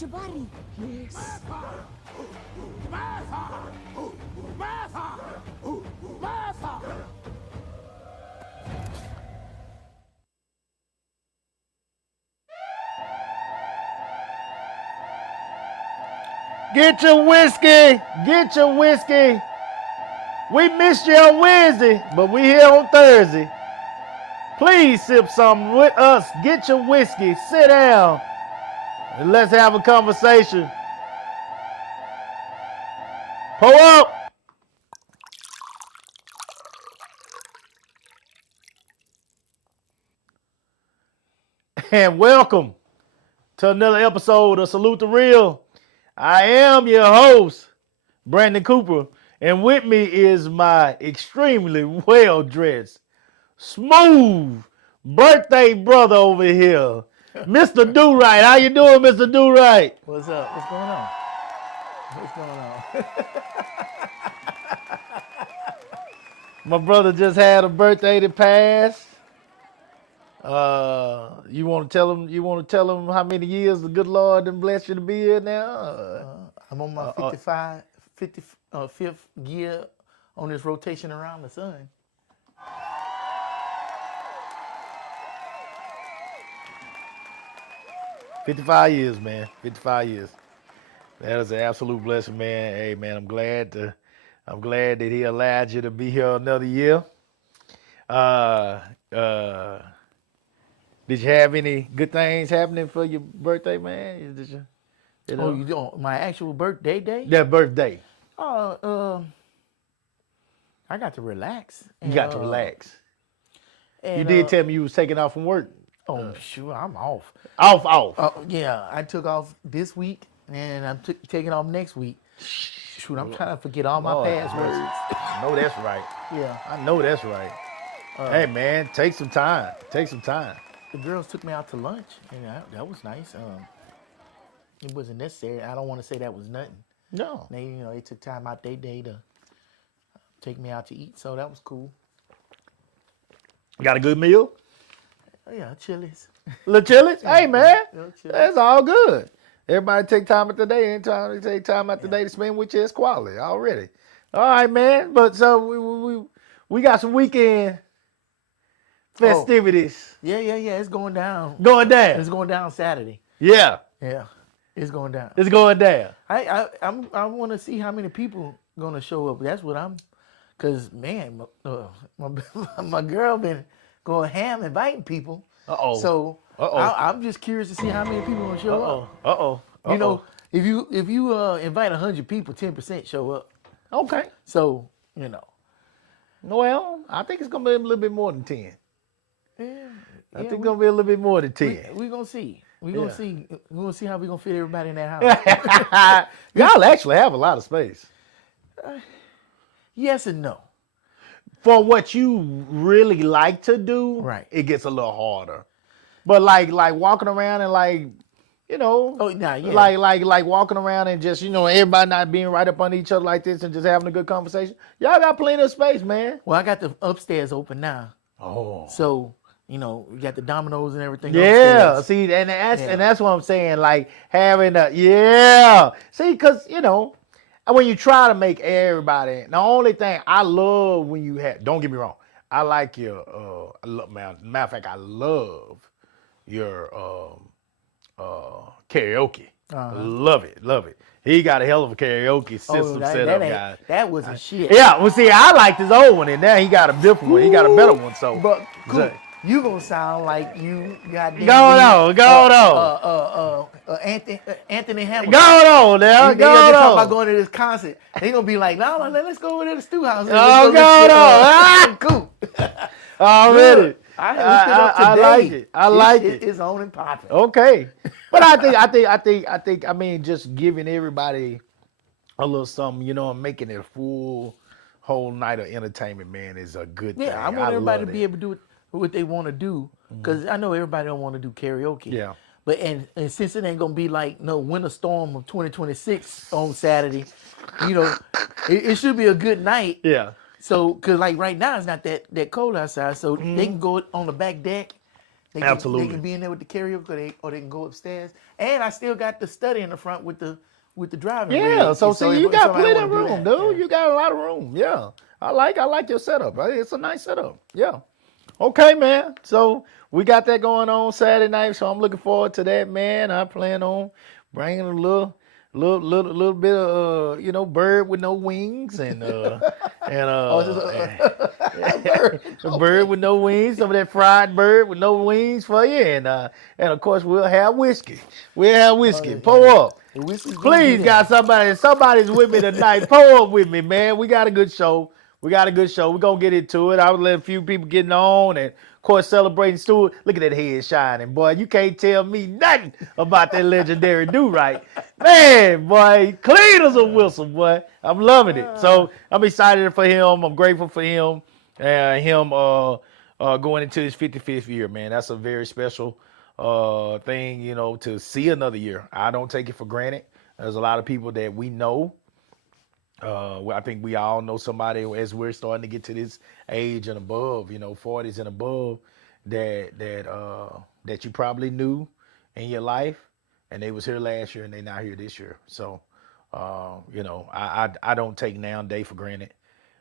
Jabari. Yes. Martha! Martha! Martha! Get your whiskey. Get your whiskey. We missed you on Wednesday, but we here on Thursday. Please sip something with us. Get your whiskey. Sit down. And let's have a conversation. Pull up. And welcome to another episode of Salute the Real. I am your host, Brandon Cooper, and with me is my extremely well-dressed, smooth birthday brother over here, Mr. Do Right. How you doing, Mr. Do Right? What's up? What's going on? What's going on? My brother just had a birthday to pass. You want to tell him? You want to tell him how many years the good Lord done blessed you to be here now? I'm on my 55th year on this rotation around the sun. $55 years, man. 55 years. That is an absolute blessing, man. Hey, man, I'm glad that he allowed you to be here another year. Did you have any good things happening for your birthday, man? Did you? Oh, you doing my actual birthday day? That birthday. I got to relax. You got to relax. And, You did tell me you was taking off from work. Oh, sure, I'm off. Off. Yeah, I took off this week, and I'm taking off next week. Shoot, I'm trying to forget all my Lord, passwords. I know that's right. Yeah. I know that's right. Hey, man, take some time. Take some time. The girls took me out to lunch, and that was nice. It wasn't necessary. I don't want to say that was nothing. No. They took time out their day to take me out to eat, so that was cool. Got a good meal? Oh, yeah, Chili's. Little Chili's? Hey, man, Little Chili's. that's all good. Everybody take time out the day. Anytime they take time out the day to spend with you, it's quality already. All right, man. But so we got some weekend festivities Yeah. It's going down. going down. It's going down Saturday. Yeah, Yeah, it's going down. it's going down. I want to see how many people gonna show up. That's what cause man, my girl been going ham inviting people. Uh-oh. So Uh-oh. I'm just curious to see how many people gonna show up. Uh-oh. You know, if you invite 100 people, 10% show up. Okay. So Well, I think it's going to be a little bit more than 10. yeah, I think it's going to be a little bit more than 10. we gonna see. We gonna Yeah. see. We gonna see how we gonna fit everybody in that house. Y'all actually have a lot of space. Yes and no. For what you really like to do, Right. it gets a little harder. But like walking around and Oh, nah, yeah. like walking around and just, everybody not being right up on each other like this and just having a good conversation. Y'all got plenty of space, man. Well, I got the upstairs open now, Oh. so we got the dominoes and everything. Yeah, upstairs. see, and that's Yeah. and that's what I'm saying. Like having see, because when you try to make everybody, the only thing I love when you have, don't get me wrong, I like your matter of fact, I love your karaoke. Love it. He got a hell of a karaoke system set up, guys. That was a shit. Yeah, well, see, I liked his old one, and now he got a different one. He got a better one. So, But cool. You gonna sound like you got Go on. Anthony Hamilton. Go on now. They just Go talking about on. going to this concert. They gonna be like, no, let's go over to the stew house. Oh, go on. Cool. Already. I hooked it up I today. like it. I like it. It's on and popping. Okay. But I mean, just giving everybody a little something, and making it a full whole night of entertainment, man, is a good thing. Yeah, I want everybody to love be able to do what they want to do, because I know everybody don't want to do karaoke. Yeah. But and since it ain't gonna be like no winter storm of 2026 on Saturday, it should be a good night. Yeah. So, cause like right now it's not that cold outside, so they can go on the back deck They Absolutely. can be in there with the karaoke, or they can go upstairs. And I still got the study in the front with the driving Yeah, rig. so see, you if got somebody plenty of wanna do room, that, dude. yeah. You got a lot of room. Yeah, I like your setup. It's a nice setup. Yeah. Okay, man. So we got that going on Saturday night. So I'm looking forward to that, man. I plan on bringing a little bit of bird with no wings and a bird with no wings, some of that fried bird with no wings for you, and of course we'll have whiskey. We'll have whiskey. Pour up. The whiskey's gonna Please, be got somebody's with me tonight. Pour up with me, man. We got a good show. We're gonna get into it. I would let a few people getting on, and of course celebrating Stewart. Look at that head shining, boy. You can't tell me nothing about that legendary dude, right? Man, boy, clean as a whistle, boy. I'm loving it. So I'm excited for him. I'm grateful for him. Going into his 55th year, man. That's a very special thing, to see another year. I don't take it for granted. There's a lot of people that we know. I think we all know somebody as we're starting to get to this age and above, 40s and above, that you probably knew in your life, and they was here last year and they not here this year. So, I don't take now and day for granted.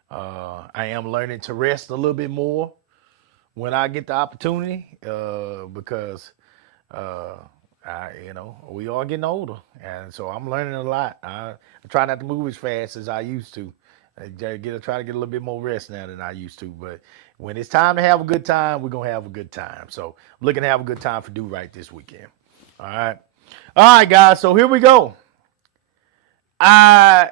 I am learning to rest a little bit more when I get the opportunity, because we are getting older, and so I'm learning a lot. I try not to move as fast as I used to. I try to get a little bit more rest now than I used to. But when it's time to have a good time, we're gonna have a good time. So I'm looking to have a good time for Do Right this weekend. All right, guys. So here we go. I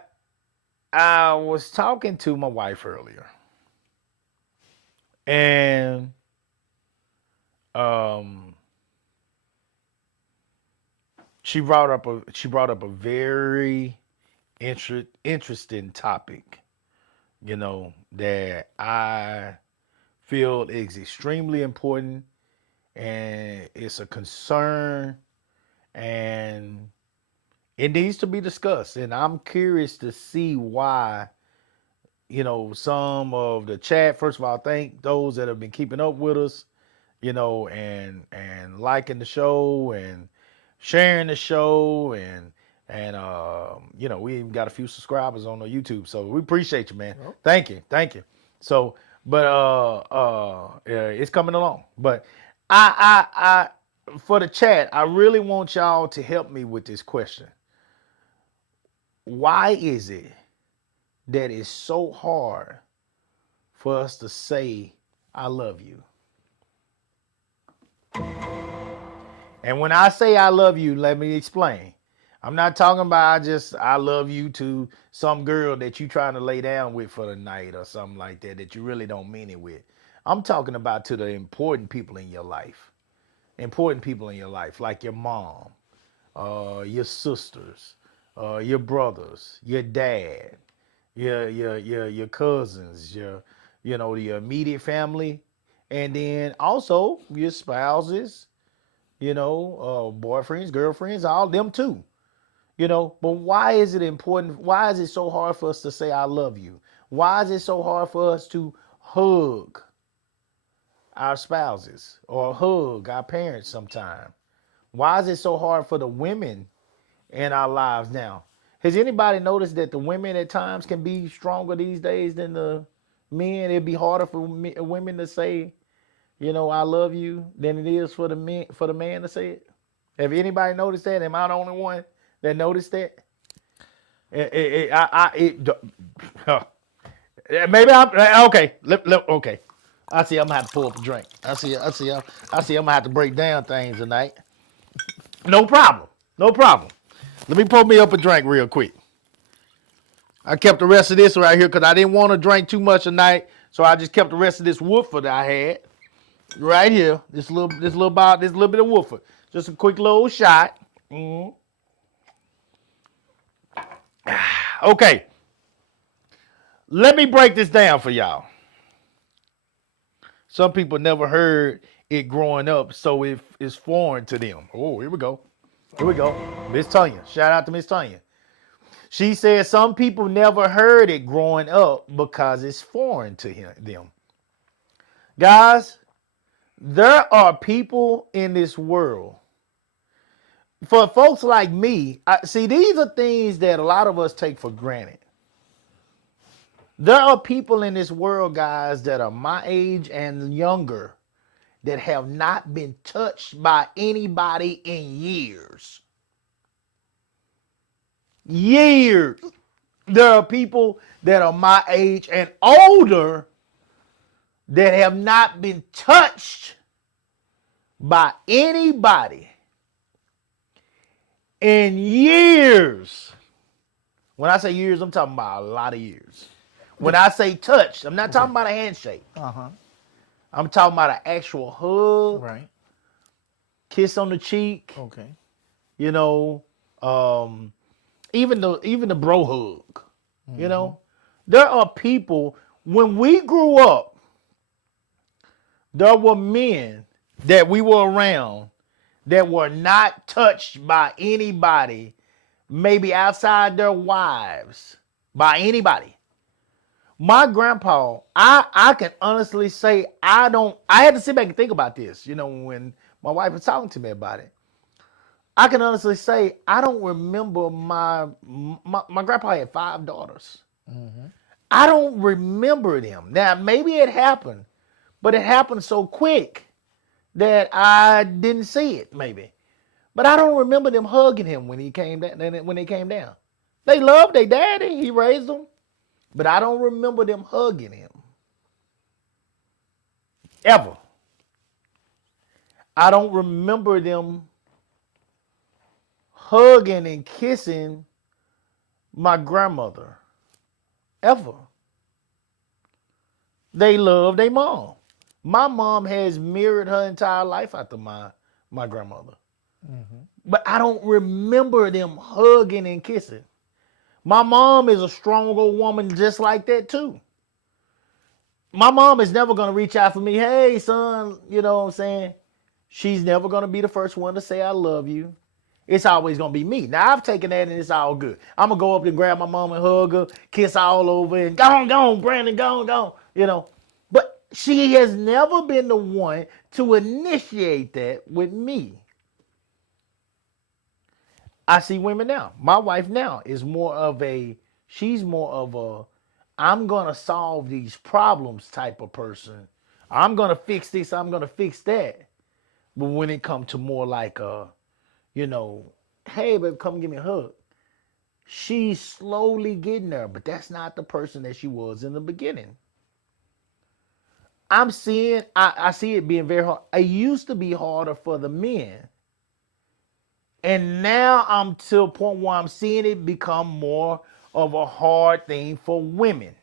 was talking to my wife earlier, and she brought up a very interesting topic, that I feel is extremely important, and it's a concern, and it needs to be discussed. And I'm curious to see why, some of the chat. First of all, thank those that have been keeping up with us, and liking the show and sharing the show, and we even got a few subscribers on the YouTube, so we appreciate you, man. Oh. Thank you. So, but it's coming along. But I for the chat, I really want y'all to help me with this question. Why is it that it's so hard for us to say I love you? And when I say I love you, let me explain. I'm not talking about just I love you to some girl that you trying to lay down with for the night or something like that you really don't mean it with. I'm talking about to the important people in your life. Important people in your life, like your mom, your sisters, your brothers, your dad, your cousins, your immediate family, and then also your spouses, boyfriends, girlfriends, all them too. But why is it important? Why is it so hard for us to say I love you? Why is it so hard for us to hug our spouses or hug our parents sometime? Why is it so hard for the women in our lives now? Has anybody noticed that the women at times can be stronger these days than the men? It'd be harder for women to say, I love you than it is for the man to say it. Have anybody noticed that? Am I the only one that noticed that? Maybe I'm okay. Okay. I see. I'm gonna have to pull up a drink. I see. I'm gonna have to break down things tonight. No problem. Let me pull me up a drink real quick. I kept the rest of this right here because I didn't want to drink too much tonight, so I just kept the rest of this Woodford I had right here. This little bit of Woodford. Just a quick little shot. Mm-hmm. Okay. Let me break this down for y'all. Some people never heard it growing up, so it's foreign to them. Oh, here we go. Miss Tanya. Shout out to Miss Tanya. She said some people never heard it growing up because it's foreign to them. Guys, There are people in this world. For folks like me, see, these are things that a lot of us take for granted. There are people in this world, guys, that are my age and younger that have not been touched by anybody in years. Years. There are people that are my age and older that have not been touched by anybody in years. When I say years, I'm talking about a lot of years. When I say touched, I'm not talking about a handshake. I'm talking about an actual hug, Right. kiss on the cheek, Okay. you know, even the bro hug. You know, there are people, when we grew up, there were men that we were around that were not touched by anybody, maybe outside their wives, by anybody. My grandpa, I can honestly say I had to sit back and think about this, you know, when my wife was talking to me about it. I can honestly say I don't remember my grandpa had 5 daughters. I don't remember them. Now, maybe it happened, but it happened so quick that I didn't see it, maybe. But I don't remember them hugging him when he came down. When they came down, they loved their daddy. He raised them, but I don't remember them hugging him ever. I don't remember them hugging and kissing my grandmother ever. They love their mom. My mom has mirrored her entire life after my grandmother. But I don't remember them hugging and kissing. My mom is a stronger woman just like that too. My mom is never going to reach out for me. Hey, son, you know what I'm saying? She's never going to be the first one to say I love you. It's always going to be me. Now, I've taken that and it's all good. I'm going to go up and grab my mom and hug her, kiss all over, and go on, Brandon, go on, you know. But she has never been the one to initiate that with me. I see women now. My wife now is she's more of a, I'm going to solve these problems type of person. I'm going to fix this, I'm going to fix that. But when it comes to more like you know, hey, babe, come give me a hug. She's slowly getting there, but that's not the person that she was in the beginning. I see it being very hard. It used to be harder for the men. And now I'm to a point where I'm seeing it become more of a hard thing for women.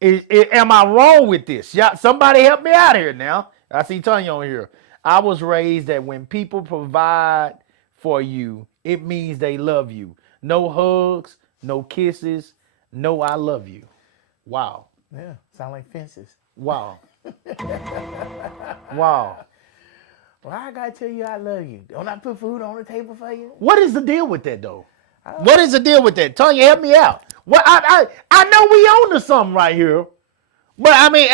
Am I wrong with this? Yeah, somebody help me out here now. I see Tanya on here. I was raised that when people provide for you, it means they love you. No hugs, no kisses, no I love you. Wow. Yeah. Sound like fences. Wow. Wow. Well, I gotta tell you I love you. Don't I put food on the table for you? What is the deal with that though? What is the deal with that? Tanya, help me out. What I know we on to something right here. But I mean,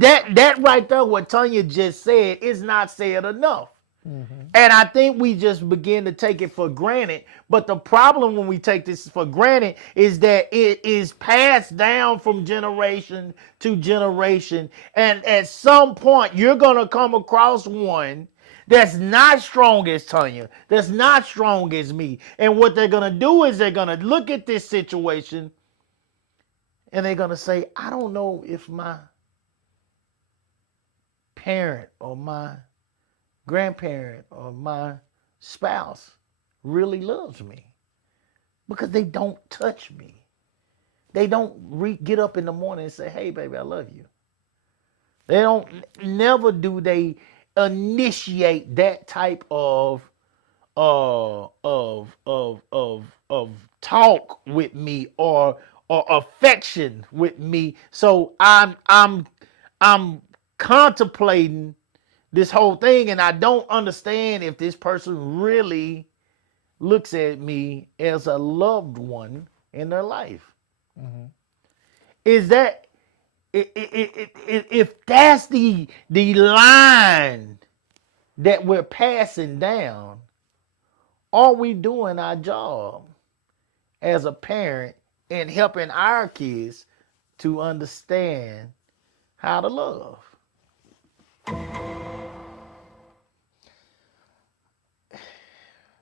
that right there, what Tanya just said, is not said enough. And I think we just begin to take it for granted. But the problem when we take this for granted is that it is passed down from generation to generation. And at some point, you're going to come across one that's not strong as Tanya, that's not strong as me. And what they're going to do is they're going to look at this situation and they're going to say, I don't know if my parent or my grandparent or my spouse really loves me because they don't touch me. They don't get up in the morning and say, hey, baby, I love you. They don't, never do they initiate that type of talk with me or affection with me. So I'm contemplating this whole thing, and I don't understand if this person really looks at me as a loved one in their life. Is that if that's the line that we're passing down, are we doing our job as a parent in helping our kids to understand how to love?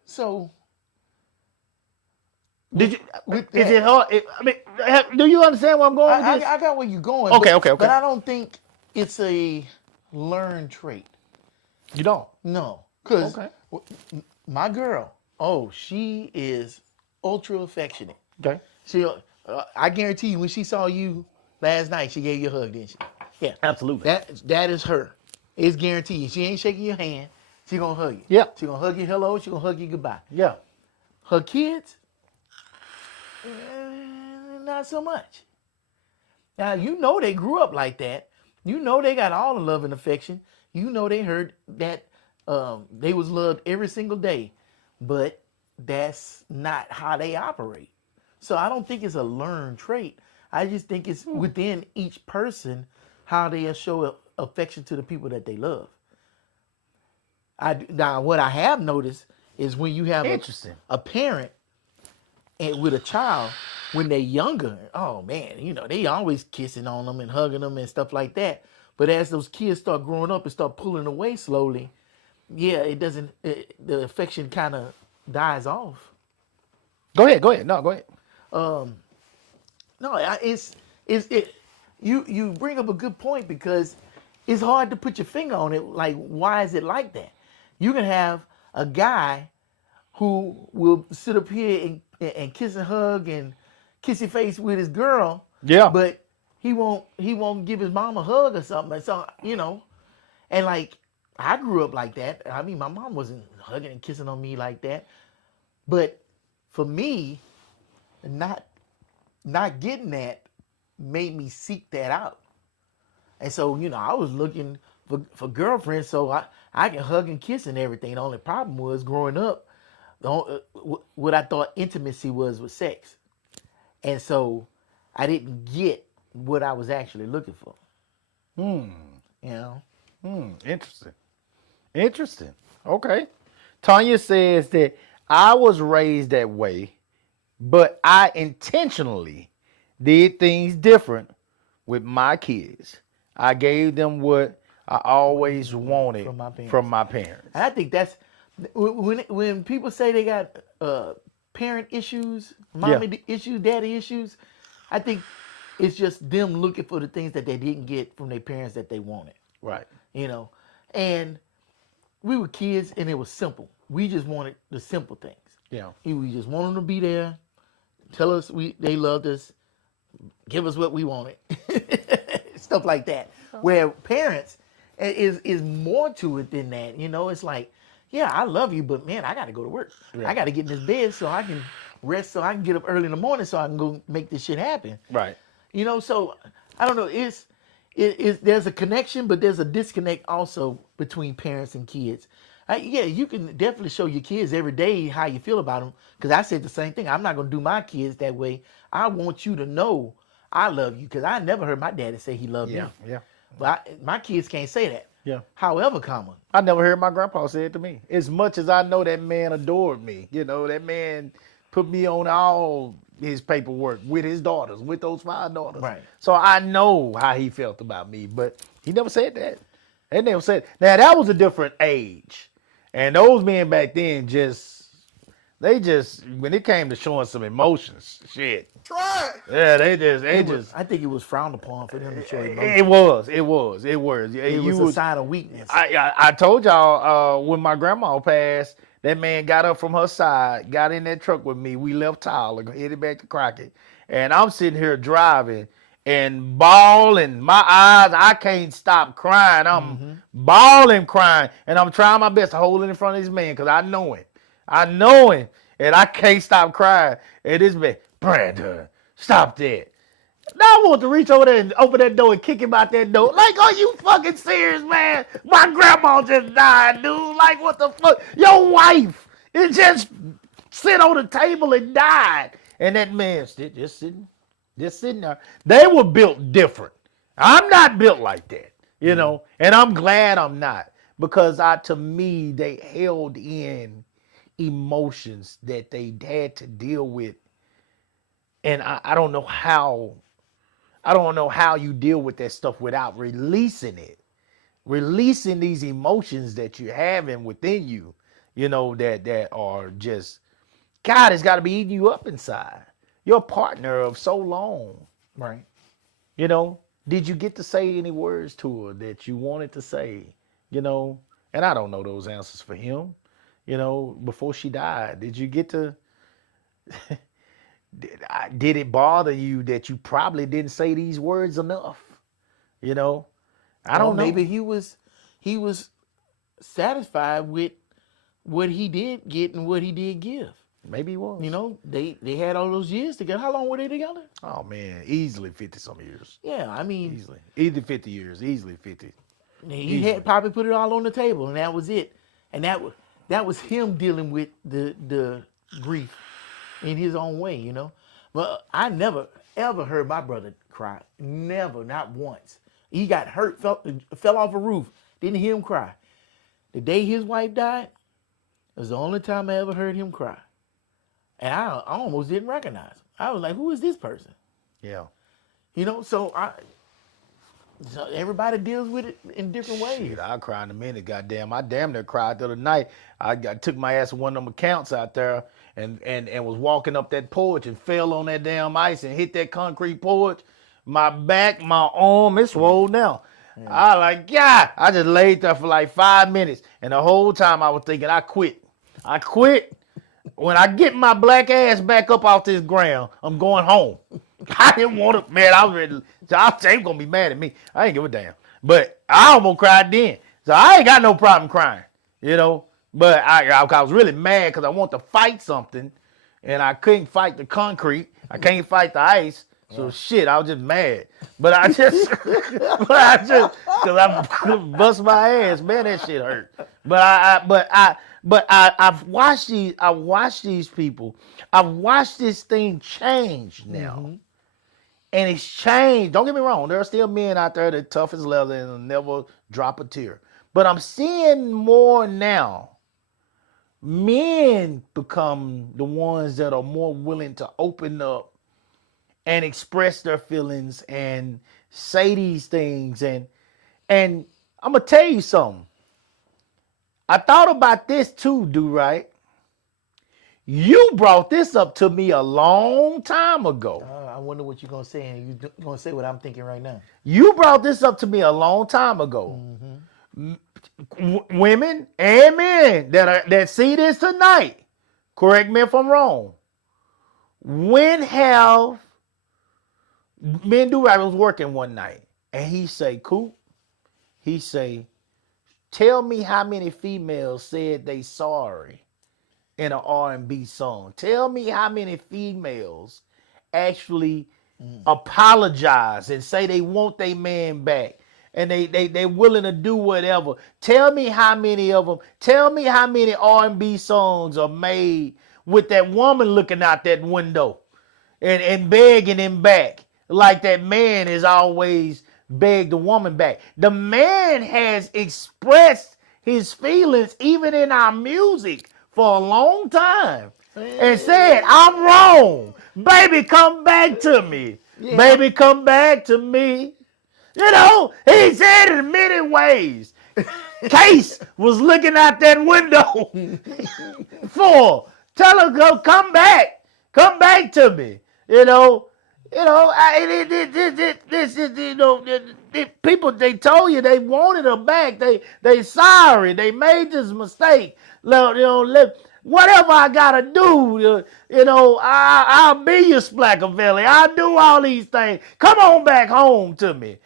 So Did you? with Is that, it hard? I mean, do you understand where I'm going with I, this? I got where you're going. Okay, but, okay. But I don't think it's a learned trait. You don't. No, because Okay. my girl, oh, she is ultra affectionate. Okay. She, I guarantee you, when she saw you last night, she gave you a hug, didn't she? Yeah, Absolutely. that is her. It's guaranteed. She ain't shaking your hand. She gonna hug you. Yeah. She gonna hug you hello. She gonna hug you goodbye. Yeah. Her kids, not so much. Now you know they grew up like that. You know they got all the love and affection. You know they heard that they was loved every single day, but that's not how they operate. So I don't think it's a learned trait. I just think it's within each person how they show affection to the people that they love. Now what I have noticed is when you have Interesting. a parent and with a child when they're younger, oh man, you know, they always kissing on them and hugging them and stuff like that. But as those kids start growing up and start pulling away slowly, yeah, the affection kind of dies off. Go ahead. Go ahead. No, go ahead. No, you bring up a good point because it's hard to put your finger on it. Like, why is it like that? You can have a guy who will sit up here and kiss and hug and kiss your face with his girl. Yeah. But he won't give his mom a hug or something. And so, you know, and like I grew up like that. I mean, my mom wasn't hugging and kissing on me like that. But for me, not getting that made me seek that out. And so, you know, I was looking for girlfriends so I can hug and kiss and everything. The only problem was growing up, what I thought intimacy was with sex. And so I didn't get what I was actually looking for. You know? Interesting. Interesting. Okay. Tanya says that I was raised that way, but I intentionally did things different with my kids. I gave them what I always wanted from my parents. And I think that's when people say they got parent issues, mommy issues, daddy issues. I think it's just them looking for the things that they didn't get from their parents that they wanted. Right. You know, and we were kids, and it was simple. We just wanted the simple things. Yeah. We just wanted them to be there, tell us they loved us, give us what we wanted, stuff like that. Where parents is more to it than that. You know, it's like, yeah, I love you, but man, I got to go to work. Yeah. I got to get in this bed so I can rest, so I can get up early in the morning, so I can go make this shit happen. Right. You know, so I don't know. There's a connection, but there's a disconnect also between parents and kids. Yeah, you can definitely show your kids every day how you feel about them. Because I said the same thing. I'm not going to do my kids that way. I want you to know I love you, because I never heard my daddy say he loved me. Yeah. But my kids can't say that. Yeah. However, common. I never heard my grandpa say it to me. As much as I know that man adored me, you know, that man put me on all his paperwork with his daughters, with those 5 daughters. Right. So I know how he felt about me, but he never said that. They never said. Now that was a different age, and those men back then when it came to showing some emotions, shit. Try it. Yeah, they I think it was frowned upon for them to show emotion. It was. Yeah, It was a sign of weakness. I told y'all when my grandma passed, that man got up from her side, got in that truck with me. We left Tyler, headed back to Crockett, and I'm sitting here driving and bawling. My eyes, I can't stop crying. I'm bawling, crying, and I'm trying my best to hold it in front of this man because I know him. And I can't stop crying. And this man, Brandon, stop that. Now I want to reach over there and open that door and kick him out that door. Like, are you fucking serious, man? My grandma just died, dude. Like, what the fuck? Your wife, it just sit on the table and died. And that man just sitting there. They were built different. I'm not built like that, you know, and I'm glad I'm not because to me, they held in emotions that they had to deal with. And I don't know how, you deal with that stuff without releasing it, releasing these emotions that you're having within you, you know, that are just, God has got to be eating you up inside. Your partner of so long, Right. you know, did you get to say any words to her that you wanted to say, you know? And I don't know those answers for him, you know, before she died. Did you get to, did it bother you that you probably didn't say these words enough? You know, I Or don't know. maybe he was satisfied with what he did get and what he did give. Maybe he was. You know, they had all those years together. How long were they together? Oh man, easily 50 some years. Yeah, I mean, Easily. Either 50 years, easily 50. he Easily. had probably put it all on the table, and that was it. And that was him dealing with the grief in his own way, you know. But I never ever heard my brother cry. Never, not once. He got hurt, fell off a roof. Didn't hear him cry. The day his wife died was the only time I ever heard him cry. And I almost didn't recognize him. I was like, who is this person? Yeah. You know, so everybody deals with it in different ways. Shit, I'll cry in a minute, goddamn. I damn near cried the other night. I took my ass to one of them accounts out there and was walking up that porch and fell on that damn ice and hit that concrete porch. My back, my arm, it's swollen now. I like, yeah. I just laid there for like 5 minutes. And the whole time I was thinking, I quit. When I get my black ass back up off this ground, I'm going home. I didn't want to, man. I was ready. So they gonna be mad at me. I ain't give a damn. But I almost cried then. So I ain't got no problem crying, you know. But I was really mad because I want to fight something, and I couldn't fight the concrete. I can't fight the ice. So shit, I was just mad. But I just, because I bust my ass, man. That shit hurt. But I've watched these people. I've watched this thing change now. Mm-hmm. And it's changed. Don't get me wrong. There are still men out there that tough as leather and will never drop a tear. But I'm seeing more now. Men become the ones that are more willing to open up and express their feelings and say these things. And I'm going to tell you something. I thought about this too, right? You brought this up to me a long time ago. I wonder what you're going to say, and you're going to say what I'm thinking right now. You brought this up to me a long time ago. Women and men that see this tonight, correct me if I'm wrong. When have men do? I was working one night, and he say, "Coop," he say, "Tell me how many females said they sorry in an R&B song. Tell me how many females actually apologize and say they want their man back and they willing to do whatever. Tell me how many of them. Tell me how many R&B songs are made with that woman looking out that window and begging him back like that man has always begged the woman back. The man has expressed his feelings even in our music for a long time and said, I'm wrong. Baby, come back to me. Yeah. Baby, come back to me. You know, he said it in many ways. Case was looking out that window tell her, go come back to me. People, they told you they wanted her back. They sorry. They made this mistake. Whatever I gotta do, I'll be your Splackavelli. I'll do all these things. Come on back home to me.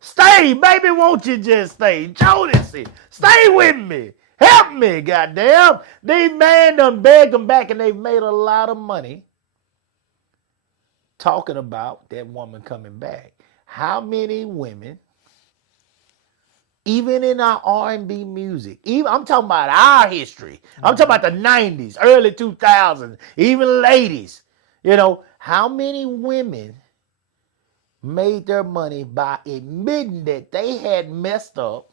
Stay, baby. Won't you just stay? Jodeci, stay with me. Help me, goddamn. These men done begged them back, and they've made a lot of money talking about that woman coming back. How many women, even in our R&B music, I'm talking about our history. I'm talking about the 90s, early 2000s, even ladies. How many women made their money by admitting that they had messed up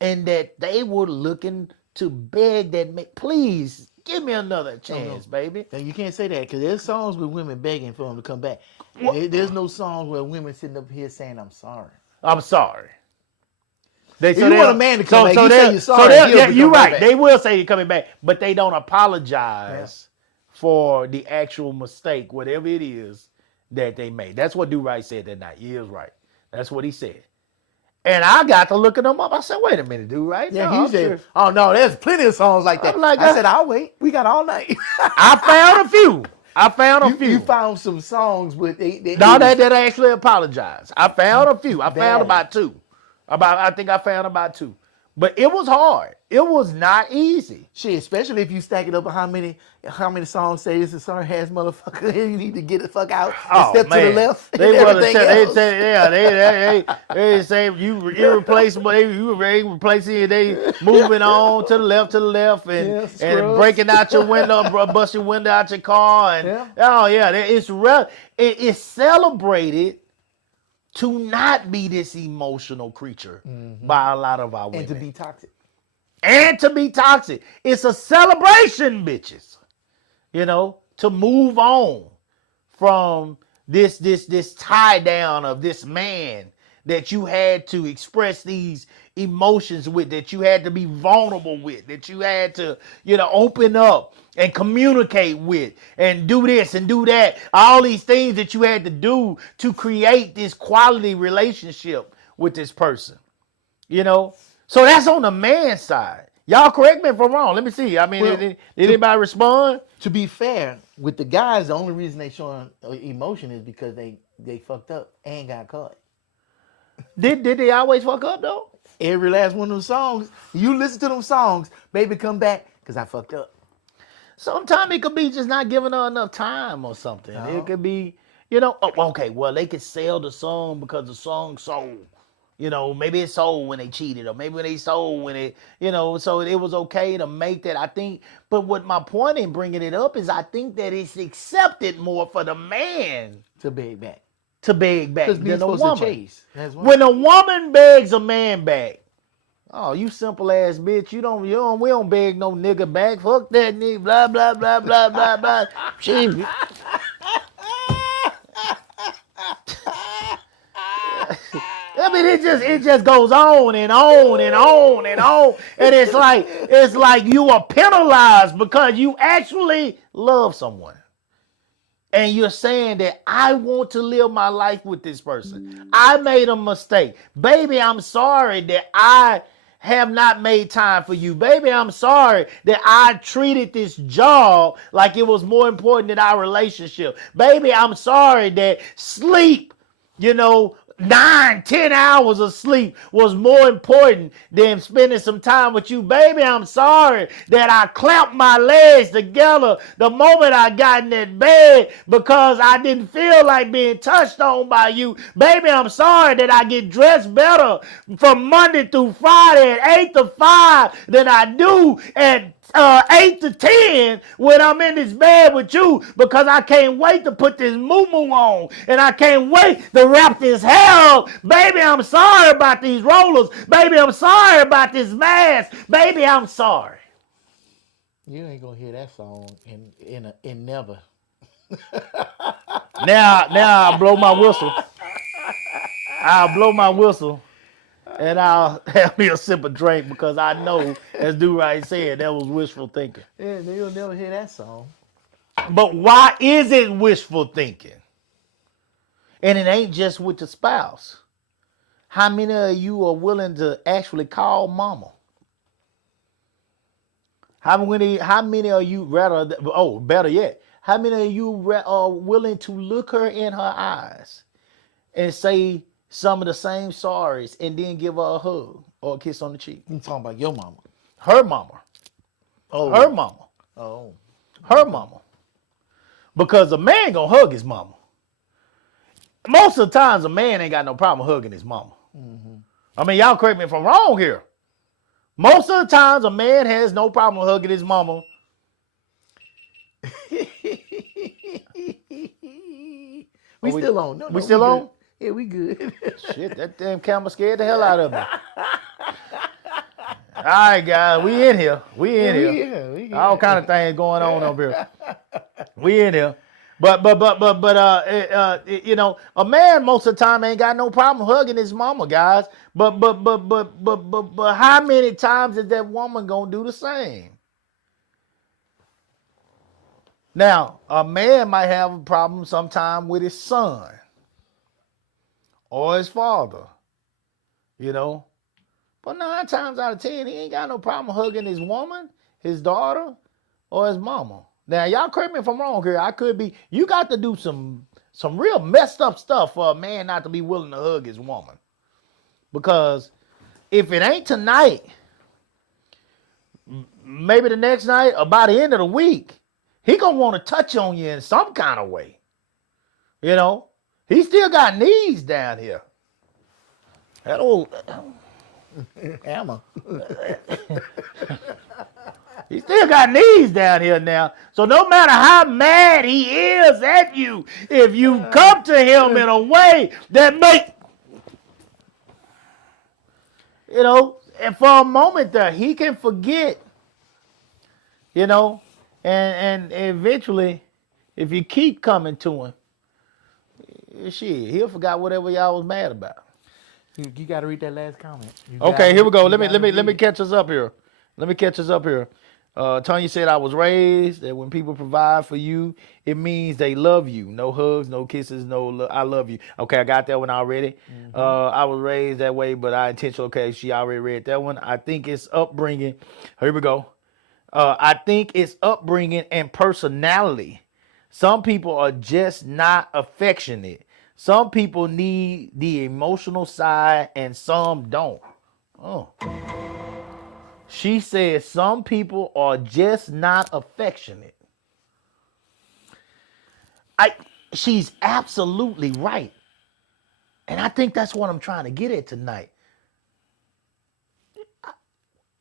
and that they were looking to beg that, please give me another chance, baby. Now, you can't say that because there's songs with women begging for them to come back. There's no songs where women sitting up here saying, I'm sorry. I'm sorry. If you want a man to come back, you say you're sorry. Yeah, you're right. They will say you're coming back, but they don't apologize for the actual mistake, whatever it is that they made. That's what Do-Right said that night. He is right. That's what he said. And I got to looking them up. I said, wait a minute, Do-Right. Yeah, No, he said, oh, no, there's plenty of songs like that. I said, I'll wait. We got all night. I found a few. You found some songs with that actually apologized. I found a few. I found about two. I think I found about two. But it was hard. It was not easy. Shit, especially if you stack it up with how many songs say it's a sorry ass motherfucker and you need to get the fuck out and step to the left. They say you irreplaceable. You replacing it. They moving on to the left and breaking out your window, bust your window out your car and it's celebrated to not be this emotional creature by a lot of our women. And to be toxic. It's a celebration, bitches. You know, to move on from this tie down of this man that you had to express these emotions with, that you had to be vulnerable with, that you had to, open up and communicate with and do this and do that. All these things that you had to do to create this quality relationship with this person. So that's on the man's side. Y'all correct me if I'm wrong. Let me see. I mean, did anybody respond? To be fair, with the guys, the only reason they showing emotion is because they fucked up and got caught. Did they always fuck up though? Every last one of them songs, you listen to them songs, baby, come back because I fucked up. Sometimes it could be just not giving her enough time or something. No. It could be, they could sell the song because the song sold. Maybe it sold when they cheated, or maybe they sold when it, so it was okay to make that, I think. But what my point in bringing it up is I think that it's accepted more for the man to beg back than a woman. Chase. When a woman begs a man back, oh, you simple ass bitch, we don't beg no nigga back. Fuck that nigga, blah, blah, blah, blah, blah, blah. I mean, it just goes on and on and on and on, and it's like you are penalized because you actually love someone, and you're saying that I want to live my life with this person. I made a mistake, baby. I'm sorry that I have not made time for you, baby. I'm sorry that I treated this job like it was more important than our relationship, baby. I'm sorry that sleep, 9-10 hours of sleep was more important than spending some time with you. Baby, I'm sorry that I clamped my legs together the moment I got in that bed because I didn't feel like being touched on by you. Baby, I'm sorry that I get dressed better from Monday through Friday at 8 to 5 than I do at 8 to 10 when I'm in this bed with you because I can't wait to put this moo-moo on and I can't wait to wrap this hair up. Baby, I'm sorry about these rollers. Baby, I'm sorry about this mask. Baby, I'm sorry. You ain't gonna hear that song in never. Now I'll blow my whistle. And I'll have me a sip of drink because I know, as Do-Right said, that was wishful thinking. Yeah, you'll never hear that song. But why is it wishful thinking? And it ain't just with the spouse. How many of you are willing to actually call mama? How many of you better yet, how many of you are willing to look her in her eyes and say some of the same sorries and then give her a hug or a kiss on the cheek? You talking about your mama? Her mama. Oh. Her mama. Oh. Her mama. Because a man gonna hug his mama. Most of the times a man ain't got no problem hugging his mama. Mm-hmm. I mean, y'all correct me if I'm wrong here. Most of the times a man has no problem hugging his mama. We Oh, still on. No, we no, still good. on? Yeah, we good. Shit, that damn camera scared the hell out of me. All right, guys, we in here. We in here. We All kind of things going on over here. We in here. But you know, a man most of the time ain't got no problem hugging his mama, guys. But how many times is that woman gonna do the same? Now, a man might have a problem sometime with his son or his father, you know. But 9 times out of 10, he ain't got no problem hugging his woman, his daughter, or his mama. Now, y'all correct me if I'm wrong here. I could be. You got to do some real messed up stuff for a man not to be willing to hug his woman. Because if it ain't tonight, maybe the next night or by the end of the week, he gonna want to touch on you in some kind of way. You know, he still got knees down here. That old hammer. He still got knees down here now. So no matter how mad he is at you, if you come to him in a way that make, you know, and for a moment there, he can forget, you know, and eventually, if you keep coming to him, shit, he'll forget whatever y'all was mad about. You got to read that last comment. Okay, here we go. Let me catch us up here. Let me catch us up here. Tanya said, I was raised that when people provide for you, it means they love you. No hugs, no kisses, no I love you. Okay, I got that one already. Mm-hmm. I was raised that way, but I intentionally, okay, she already read that one. I think it's upbringing. Here we go. I think it's upbringing and personality. Some people are just not affectionate. Some people need the emotional side and some don't. Oh. She says some people are just not affectionate. She's absolutely right. And I think that's what I'm trying to get at tonight.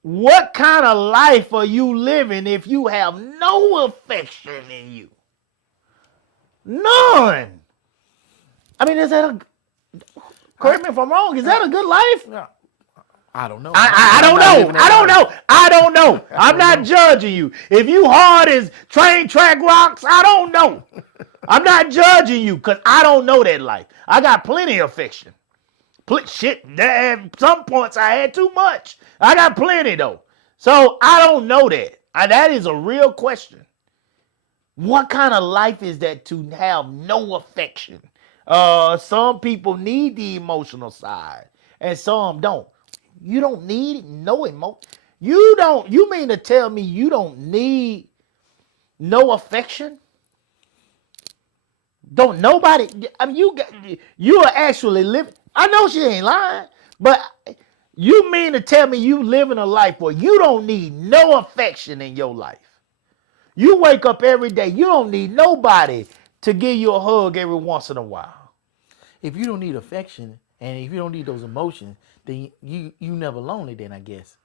What kind of life are you living if you have no affection in you? None. I mean, is that correct me if I'm wrong, is that a good life? Yeah. I don't know. I don't know. I'm not judging you. If you hard as train track rocks, I don't know. I'm not judging you because I don't know that life. I got plenty of affection. Shit, at some points I had too much. I got plenty though. So I don't know that. That is a real question. What kind of life is that to have no affection? Some people need the emotional side and some don't. You don't need no emotion. You mean to tell me you don't need no affection? Don't nobody, I mean, you are actually living, I know she ain't lying, but you mean to tell me you living a life where you don't need no affection in your life? You wake up every day, you don't need nobody to give you a hug every once in a while. If you don't need affection and if you don't need those emotions, then you never lonely then, I guess.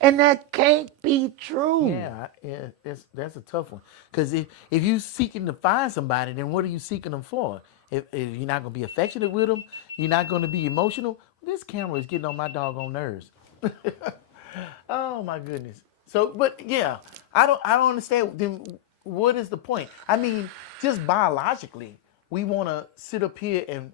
And that can't be true. Yeah, that's a tough one. Because if you seeking to find somebody, then what are you seeking them for? If you're not going to be affectionate with them, you're not going to be emotional, this camera is getting on my doggone nerves. Oh, my goodness. So, but yeah, I don't understand. Then what is the point? I mean, just biologically, we want to sit up here and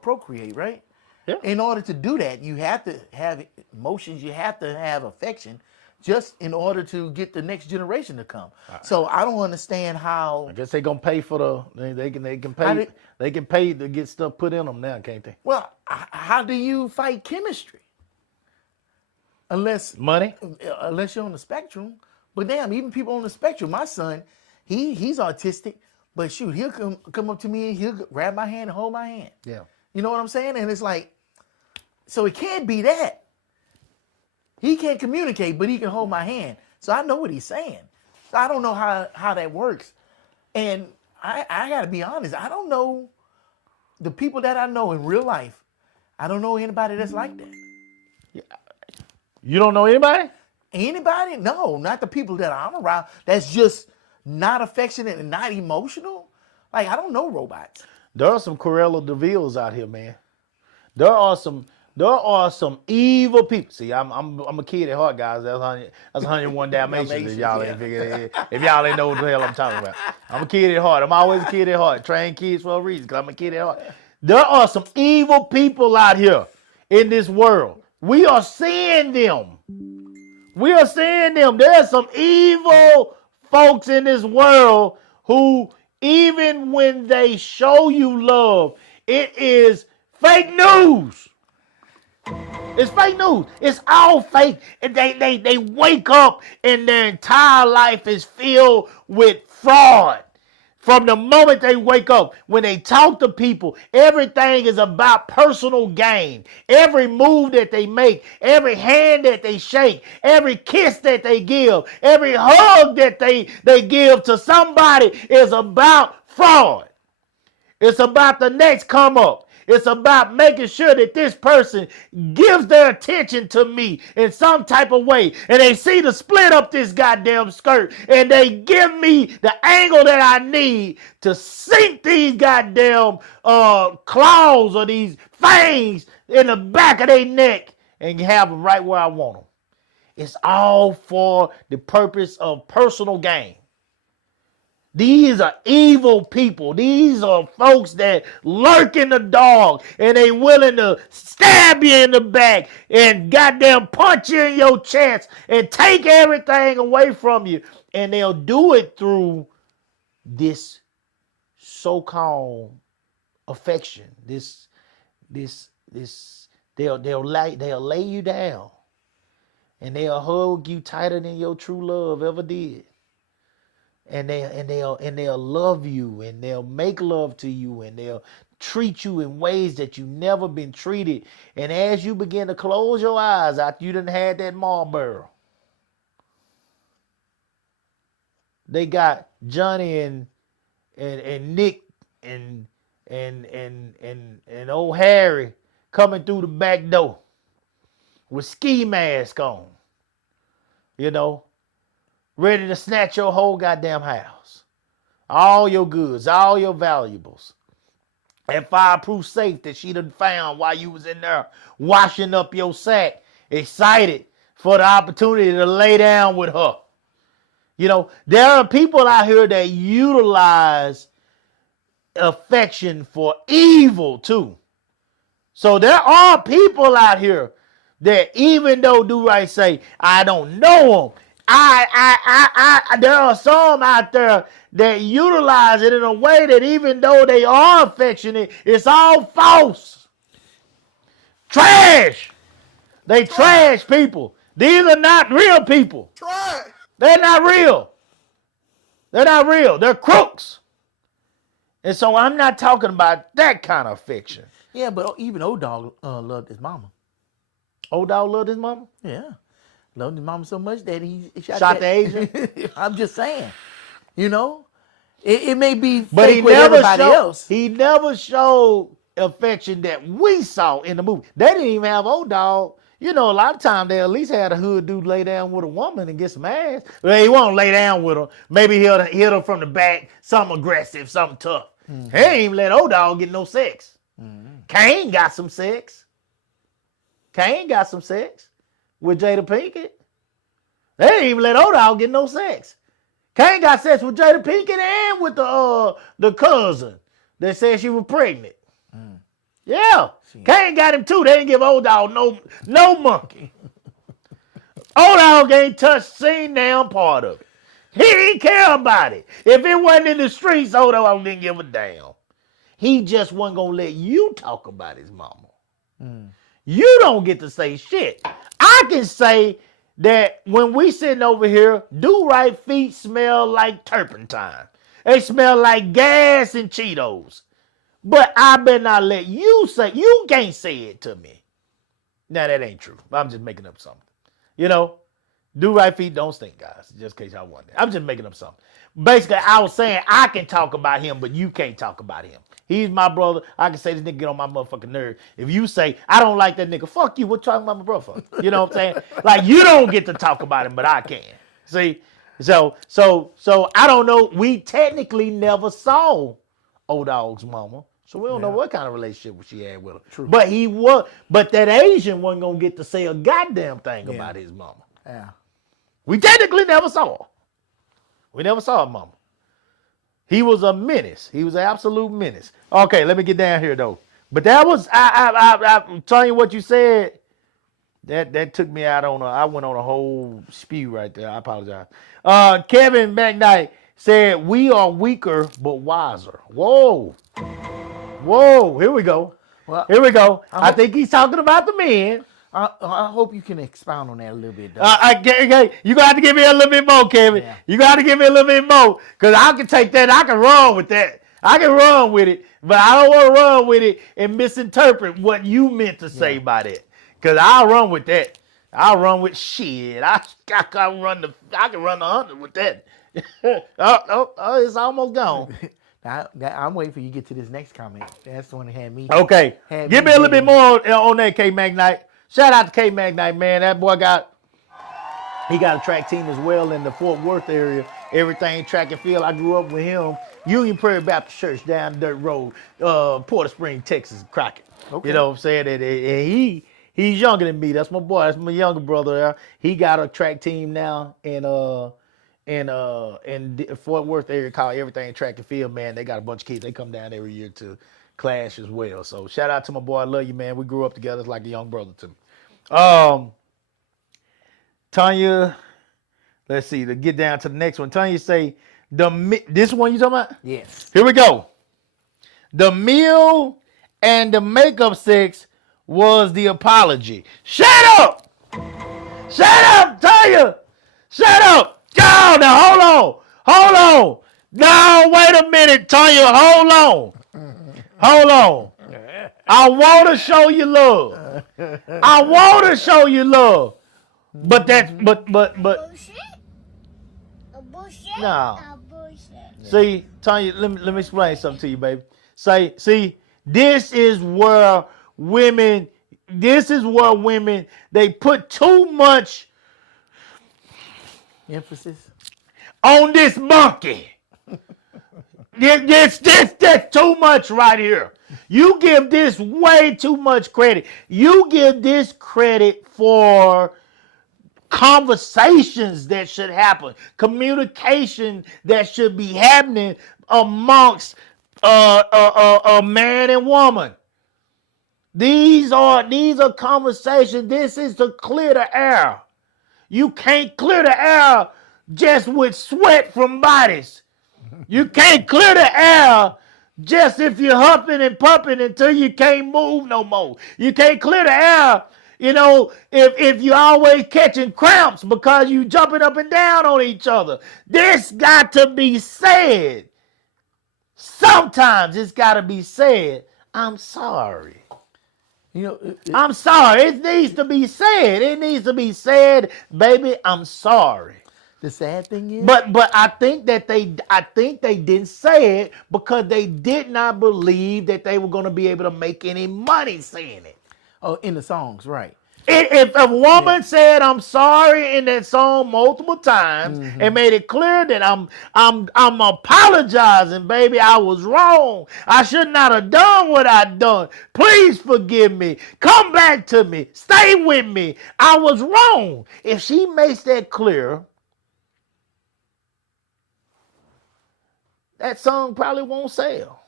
procreate, right? Yeah. In order to do that, you have to have emotions, you have to have affection, just in order to get the next generation to come. Right. So I don't understand how. I guess they're gonna pay for they can pay to get stuff put in them now, can't they? Well, how do you fight chemistry? Unless money, unless you're on the spectrum. But damn, even people on the spectrum. My son, he's autistic, but shoot, he'll come up to me and he'll grab my hand and hold my hand. Yeah. You know what I'm saying? And it's like, so it can't be that. He can't communicate, but he can hold my hand. So I know what he's saying. So I don't know how that works. And I got to be honest, I don't know the people that I know in real life. I don't know anybody that's like that. Yeah. You don't know anybody? Anybody? No, not the people that I'm around. That's just not affectionate and not emotional. Like, I don't know robots. There are some Corella DeVilles out here, man. There are some evil people. See, I'm a kid at heart, guys. That's 101 Dalmatians. If y'all ain't figured it, if y'all ain't know what the hell I'm talking about. I'm a kid at heart. I'm always a kid at heart. Train kids for a reason, because I'm a kid at heart. There are some evil people out here in this world. We are seeing them. We are seeing them. There's some evil folks in this world who, even when they show you love, it is fake news. It's fake news. It's all fake. And they wake up and their entire life is filled with fraud. From the moment they wake up, when they talk to people, everything is about personal gain. Every move that they make, every hand that they shake, every kiss that they give, every hug that they give to somebody is about fraud. It's about the next come up. It's about making sure that this person gives their attention to me in some type of way. And they see to split up this goddamn skirt. And they give me the angle that I need to sink these goddamn claws or these fangs in the back of their neck and have them right where I want them. It's all for the purpose of personal gain. These are evil people. These are folks that lurk in the dark and they willing to stab you in the back and goddamn punch you in your chest and take everything away from you. And they'll do it through this so-called affection. They'll lay you down and they'll hug you tighter than your true love ever did. And they'll love you and they'll make love to you and they'll treat you in ways that you've never been treated. And as you begin to close your eyes after you done had that Marlboro, they got Johnny and Nick and old Harry coming through the back door with ski mask on, ready to snatch your whole goddamn house. All your goods, all your valuables. That fireproof safe that she done found while you was in there washing up your sack, excited for the opportunity to lay down with her. There are people out here that utilize affection for evil too. So there are people out here that, even though Do Right say, I don't know them, there are some out there that utilize it in a way that, even though they are affectionate, it's all false. Trash. They trash people. These are not real people. Try. They're not real. They're not real. They're crooks. And so I'm not talking about that kind of affection. Yeah, but even Old Dog loved his mama. Old Dog loved his mama? Yeah. Loved his mama so much that he shot the Asian. I'm just saying. It may be but fake he with never everybody else. He never showed affection that we saw in the movie. They didn't even have Old Dog. A lot of times they at least had a hood dude lay down with a woman and get some ass. Well, he won't lay down with her. Maybe he'll hit her from the back, something aggressive, something tough. Mm-hmm. He ain't even let Old Dog get no sex. Mm-hmm. Kane got some sex. With Jada Pinkett. They didn't even let Old Dog get no sex. Kane got sex with Jada Pinkett and with the cousin that said she was pregnant. Mm. Yeah. Kane got him too. They didn't give Old Dog no monkey. Old Dog ain't seen damn part of it. He didn't care about it. If it wasn't in the streets, Old Dog didn't give a damn. He just wasn't going to let you talk about his mama. Mm. You don't get to say shit. I can say that when we sitting over here, Do Right feet smell like turpentine. They smell like gas and Cheetos. But I better not let you say, you can't say it to me. Now that ain't true. I'm just making up something. Do Right feet don't stink, guys. Just in case y'all wonder. I'm just making up something. Basically, I was saying I can talk about him, but you can't talk about him. He's my brother. I can say this nigga get on my motherfucking nerve. If you say, I don't like that nigga, fuck you. What you talking about my brother for? You know what I'm saying? Like, you don't get to talk about him, but I can. See? So I don't know. We technically never saw Old Dog's mama. So we don't know Yeah. what kind of relationship she had with her. True. But that Asian wasn't gonna get to say a goddamn thing Yeah. about his mama. Yeah. We technically never saw her. We never saw her mama. He was a menace. He was an absolute menace. Okay, let me get down here though. But that was I'm telling you what you said. That took me out on I went on a whole spew right there. I apologize. Kevin McKnight said we are weaker but wiser. Whoa. Here we go. Well, Here we go. I hope- think he's talking about the men. I hope you can expound on that a little bit, though. You got to give me a little bit more, Kevin. Yeah. You got to give me a little bit more, because I can take that. I can run with that. I can run with it, but I don't want to run with it and misinterpret what you meant to say by that. Because I'll run with that. I'll run with shit. I can run the 100 with that. It's almost gone. I'm waiting for you to get to this next comment. That's the one that had me. Okay. Had Give me me a little bit digging. more on that K McKnight. Shout out to K McKnight, man. That boy got a track team as well in the Fort Worth area. Everything track and field. I grew up with him. Union Prairie Baptist Church down Dirt Road, Porter Spring, Texas, Crockett. Okay. You know what I'm saying? And he's younger than me. That's my boy. That's my younger brother there. He got a track team now in the Fort Worth area called Everything Track and Field, man. They got a bunch of kids. They come down every year to clash as well. So shout out to my boy. I love you, man. We grew up together. It's like a young brother to me. Tanya, let's see, to get down to the next one. Tanya say, this one you talking about? Yes. Here we go. The meal and the makeup sex was the apology. Shut up! Shut up, Tanya! Shut up! Oh, now hold on. No, wait a minute, Tanya. Hold on. I want to show you love. But Bullshit? A bullshit? No. A bullshit. see, Tanya, let me explain something to you, baby. See, this is where women they put too much Emphasis. on this monkey. That's too much right here. You give this way too much credit. You give this credit for conversations that should happen, communication that should be happening amongst a man and woman. These are conversations. This is to clear the air. You can't clear the air just with sweat from bodies. You can't clear the air just if you're huffing and puffing until you can't move no more. You can't clear the air, if you're always catching cramps because you jumping up and down on each other. This got to be said. Sometimes it's got to be said, I'm sorry. I'm sorry. It needs to be said. It needs to be said, baby, I'm sorry. The sad thing is, But I think they didn't say it because they did not believe that they were going to be able to make any money saying it. oh, in the songs, right? If a woman said I'm sorry in that song multiple times and made it clear that I'm apologizing, baby, I was wrong. I should not have done what I done. Please forgive me. Come back to me. Stay with me. I was wrong. If she makes that clear, that song probably won't sell.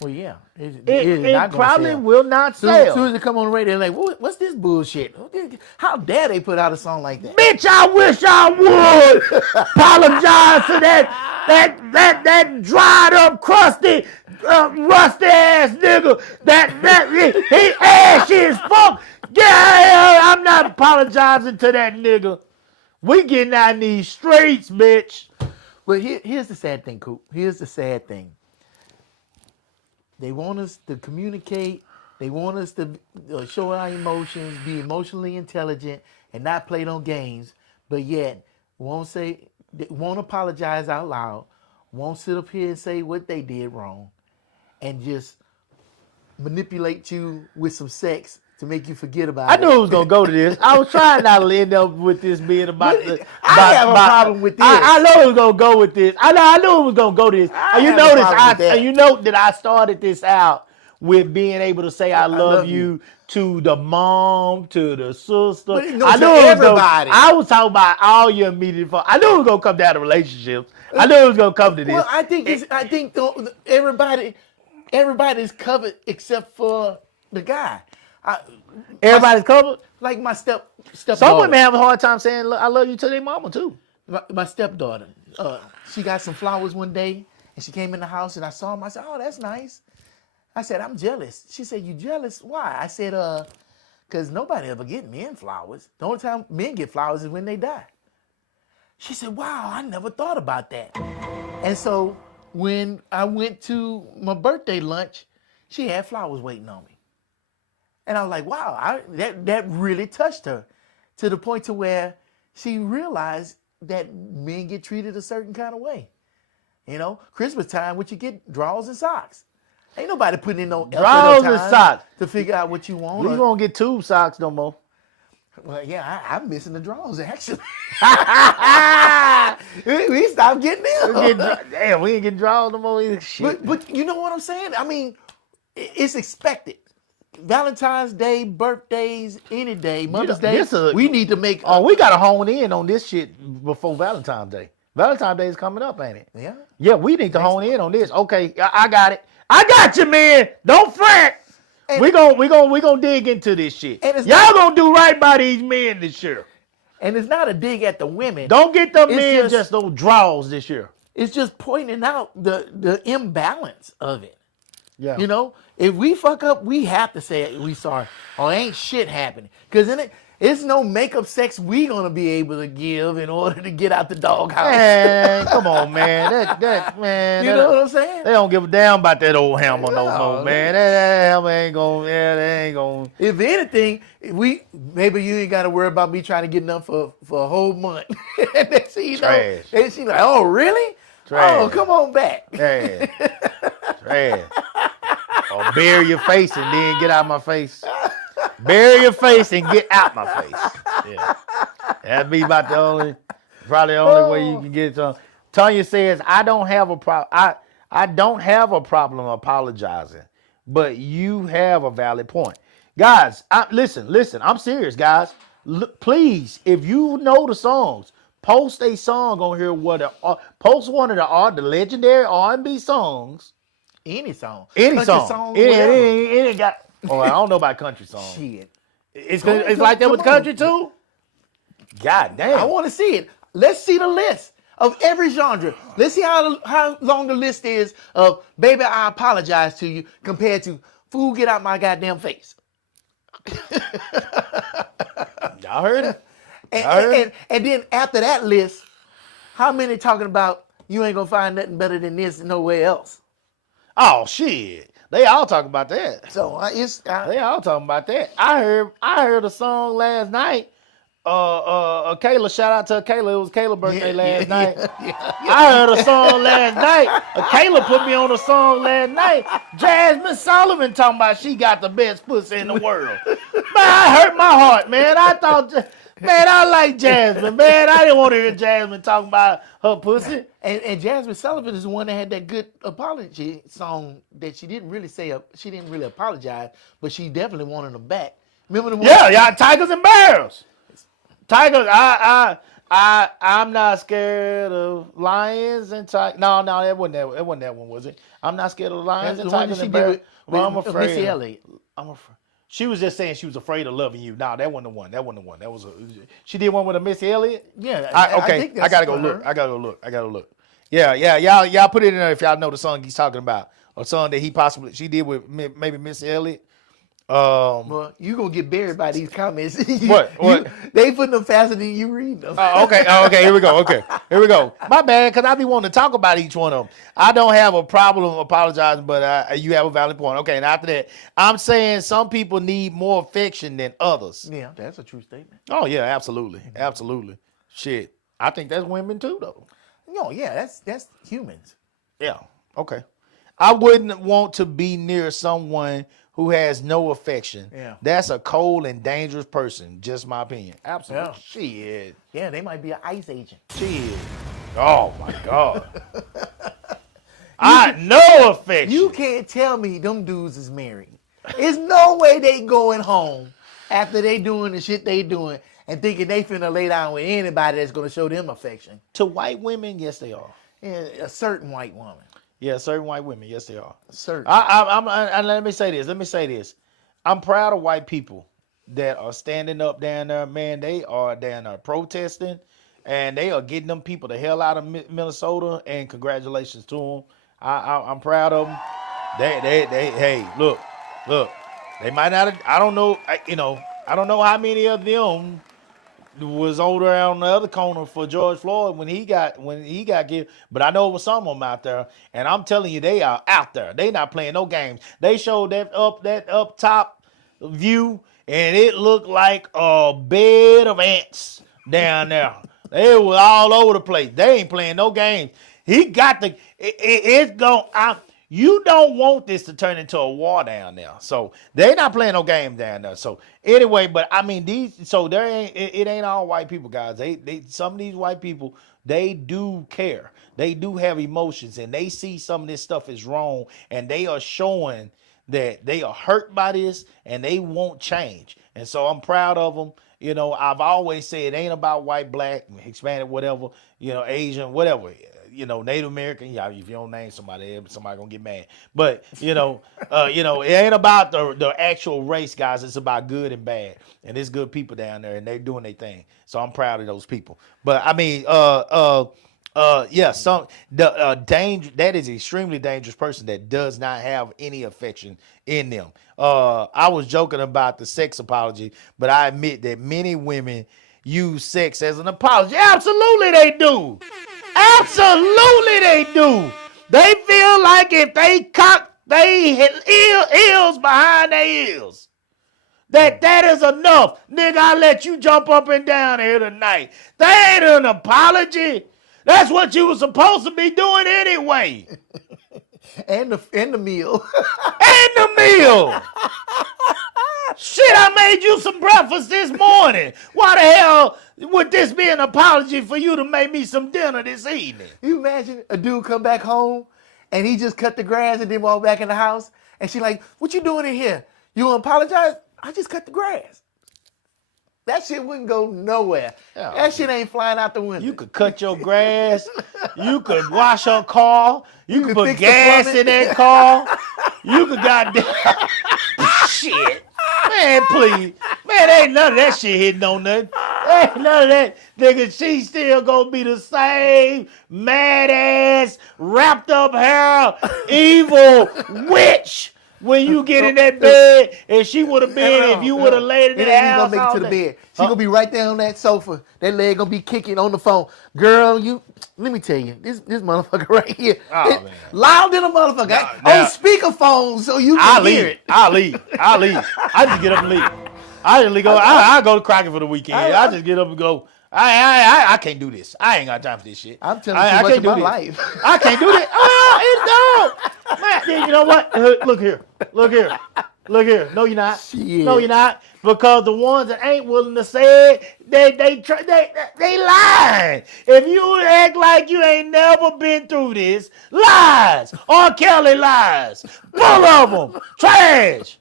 Well, yeah, It not gonna probably sell. will not Soon as sell. it come on the radio, they're like, what's this bullshit? How dare they put out a song like that? Bitch, I wish I would apologize to that dried up, crusty, rusty ass nigga. He ashy as fuck. Yeah, I'm not apologizing to that nigga. We getting out in these streets, bitch. But here's the sad thing, Coop. Here's the sad thing. They want us to communicate. They want us to show our emotions, be emotionally intelligent, and not play no games. But yet, won't apologize out loud. Won't sit up here and say what they did wrong, and just manipulate you with some sex to make you forget about I it. knew it was gonna go to this. I was trying not to end up with this being about But the. I have a problem with this. I know it was gonna go with this. I knew it was gonna go to this. I And you have a notice problem with that. you know that I started this out with being able to say I love you to the mom, to the sister. But it goes I to knew it was everybody. I was talking about all your immediate. I knew it was gonna come down to relationships. I knew it was gonna come to this. Well, I think everybody's covered except for the guy. Everybody's covered. Like my Some stepdaughter. women have a hard time saying I love you to their mama too. My stepdaughter. She got some flowers one day, and she came in the house, and I saw them. I said, "Oh, that's nice." I said, "I'm jealous." She said, "You jealous? Why?" I said, because nobody ever get men flowers. The only time men get flowers is when they die." She said, "Wow, I never thought about that." And so when I went to my birthday lunch, she had flowers waiting on me. And I was like, wow, that really touched her to the point to where she realized that men get treated a certain kind of way. You know, Christmas time, what you get, drawers and socks. Ain't nobody putting in no effort or Drawers and time socks. to figure out what you want. We won't get tube socks no more. Well, yeah, I'm missing the drawers, actually. we stopped getting them. Damn, we ain't getting draws no more either. Shit. But you know what I'm saying? I mean, it's expected. Valentine's Day, birthdays, any day, Mother's Day, we need to make. Oh, we got to hone in on this shit before Valentine's Day. Valentine's Day is coming up, ain't it? Yeah. Yeah, we need to hone in on this. Okay, I got it. I got you, man. Don't fret. And we gonna dig into this shit. And it's Y'all gonna do right by these men this year. And it's not a dig at the women. Don't get the It's men just those draws this year. It's just pointing out the imbalance of it. Yeah. You know, if we fuck up, we have to say we sorry, or ain't shit happening. Because then it's no makeup sex we gonna be able to give in order to get out the doghouse. Man, come on, man. That man. You know what I'm saying? They don't give a damn about that old hammer no No. more, man. That hammer ain't gonna. Yeah, they ain't gonna. If anything, maybe you ain't got to worry about me trying to get enough for a whole month. And then she, Trash. and she like, oh really? Trash. Oh, come on back. Trash. Trash. Or bury your face and then get out my face. Bury your face and get out my face. Yeah. That'd be about probably the only way you can get some. Tanya says, I don't have a problem. I don't have a problem apologizing, but you have a valid point. Guys, listen, I'm serious, guys. Please, if you know the songs, post a song on here. Post one of the legendary R&B songs. Any song. Any Country song. whatever. It got. Oh, I don't know about country songs. Shit. It's Come on, like that come with on. country too. God damn. I want to see it. Let's see the list of every genre. Let's see how long the list is of "Baby, I Apologize to You" compared to "Fool, Get Out My Goddamn Face." Y'all heard it. And then after that list, how many talking about you ain't gonna find nothing better than this nowhere else? Oh shit. They all talking about that. So They all talking about that. I heard a song last night. Kayla, shout out to Kayla. It was Kayla's birthday last night. I heard a song last night. Kayla put me on a song last night. Jasmine Sullivan talking about she got the best pussy in the world. Man, I hurt my heart, man. I thought, man, I like Jasmine, man. I didn't want to hear Jasmine talking about her pussy. And Jasmine Sullivan is the one that had that good apology song that she didn't really apologize, but she definitely wanted them back. Remember the one? Yeah, Tigers and Bears. Tigers, I'm not scared of lions and tigers. No, that wasn't that one, was it? I'm not scared of lions That's and the one tigers that she and did bears. with Well, I'm afraid. Missy Elliott. I'm afraid. She was just saying she was afraid of loving you. No, that wasn't the one. That wasn't the one. That was she did one with a Missy Elliott. Yeah. Okay. think I gotta go for look. her. I gotta look. Yeah. Y'all put it in there if y'all know the song he's talking about, or song that she did with maybe Missy Elliott. Well, you gonna get buried by these comments. What? They putting them faster than you read them. Okay. Here we go. Okay, here we go. My bad, because I be wanting to talk about each one of them. I don't have a problem apologizing, but you have a valid point. Okay, and after that, I'm saying some people need more affection than others. Yeah, that's a true statement. Oh yeah, absolutely. Shit, I think that's women too, though. No, yeah, that's humans. Yeah. Okay. I wouldn't want to be near someone who has no affection. Yeah. That's a cold and dangerous person. Just my opinion. Absolutely. Yeah. Shit. Yeah, they might be an ICE agent. Shit. Oh my God. I no affection. You can't tell me them dudes is married. There's no way they going home after they doing the shit they doing and thinking they finna lay down with anybody that's gonna show them affection. To white women, yes, they are. Yeah, a certain white woman. Yeah, certain white women, yes, they are. Certain. Let me say this. I'm proud of white people that are standing up down there, man. They are down there protesting, and they are getting them people the hell out of Minnesota. And congratulations to them. I'm proud of them. Hey, look. They might not. I don't know. I don't know how many of them was over on the other corner for George Floyd when he got killed. But I know it was some of them out there, and I'm telling you, they are out there. They not playing no games. They showed that up top view, and it looked like a bed of ants down there. They were all over the place. They ain't playing no games. He got the. It's going. You don't want this to turn into a war down there. So they're not playing no game down there. So anyway, but I mean it ain't all white people, guys. They some of these white people, they do care. They do have emotions, and they see some of this stuff is wrong, and they are showing that they are hurt by this and they won't change. And so I'm proud of them. I've always said it ain't about white, black, Hispanic, whatever, Asian, whatever. Native American. Yeah, if you don't name somebody gonna get mad. But it ain't about the actual race, guys. It's about good and bad, and there's good people down there, and they're doing their thing. So I'm proud of those people. But I mean, danger. That is an extremely dangerous person that does not have any affection in them. I was joking about the sex apology, but I admit that many women use sex as an apology. Absolutely, they do. Absolutely they do. They feel like if they cock they heels behind their ears, that is enough. Nigga, I let you jump up and down here tonight. That ain't an apology. That's what you were supposed to be doing anyway. And the meal. And the meal. Shit, I made you some breakfast this morning. Why the hell would this be an apology for you to make me some dinner this evening? You imagine a dude come back home and he just cut the grass and then walk back in the house and she like, what you doing in here? You gonna apologize? I just cut the grass. That shit wouldn't go nowhere. Yeah. That shit ain't flying out the window. You could cut your grass. You could wash your car. You could put fix the gas plumbing. in that car. You could goddamn shit. Man, please. Man, ain't none of that shit hitting on nothing. Ain't none of that. Nigga, she still gonna be the same mad ass, wrapped up hair, evil witch when you get in that bed, and she would have been if you would have laid in It that ain't even house gonna make it all to the day. bed. She gonna be right there on that sofa. That leg gonna be kicking on the phone. Girl, let me tell you, this motherfucker right here, Oh, man. loud than a motherfucker Now- on speakerphone, so you I'll can leave. hear it. I'll leave. I just get up and leave. I go to Crockett for the weekend. I just get up and go. I can't do this. I ain't got time for this shit. I'm telling you too much can't do of my this. life. I can't do this. Man, you know what? Look here. No, you're not. Shit. No, you're not. Because the ones that ain't willing to say it, they lying. If you act like you ain't never been through this, lies. R. Kelly lies. Full of them. Trash.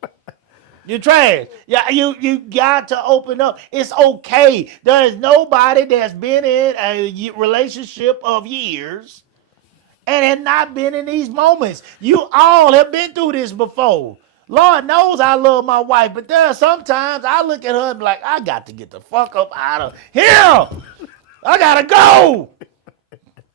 You're trash. Yeah, you got to open up. It's okay. There is nobody that's been in a relationship of years and had not been in these moments. You all have been through this before. Lord knows I love my wife, but there are sometimes I look at her and be like, I got to get the fuck up out of here. I gotta go.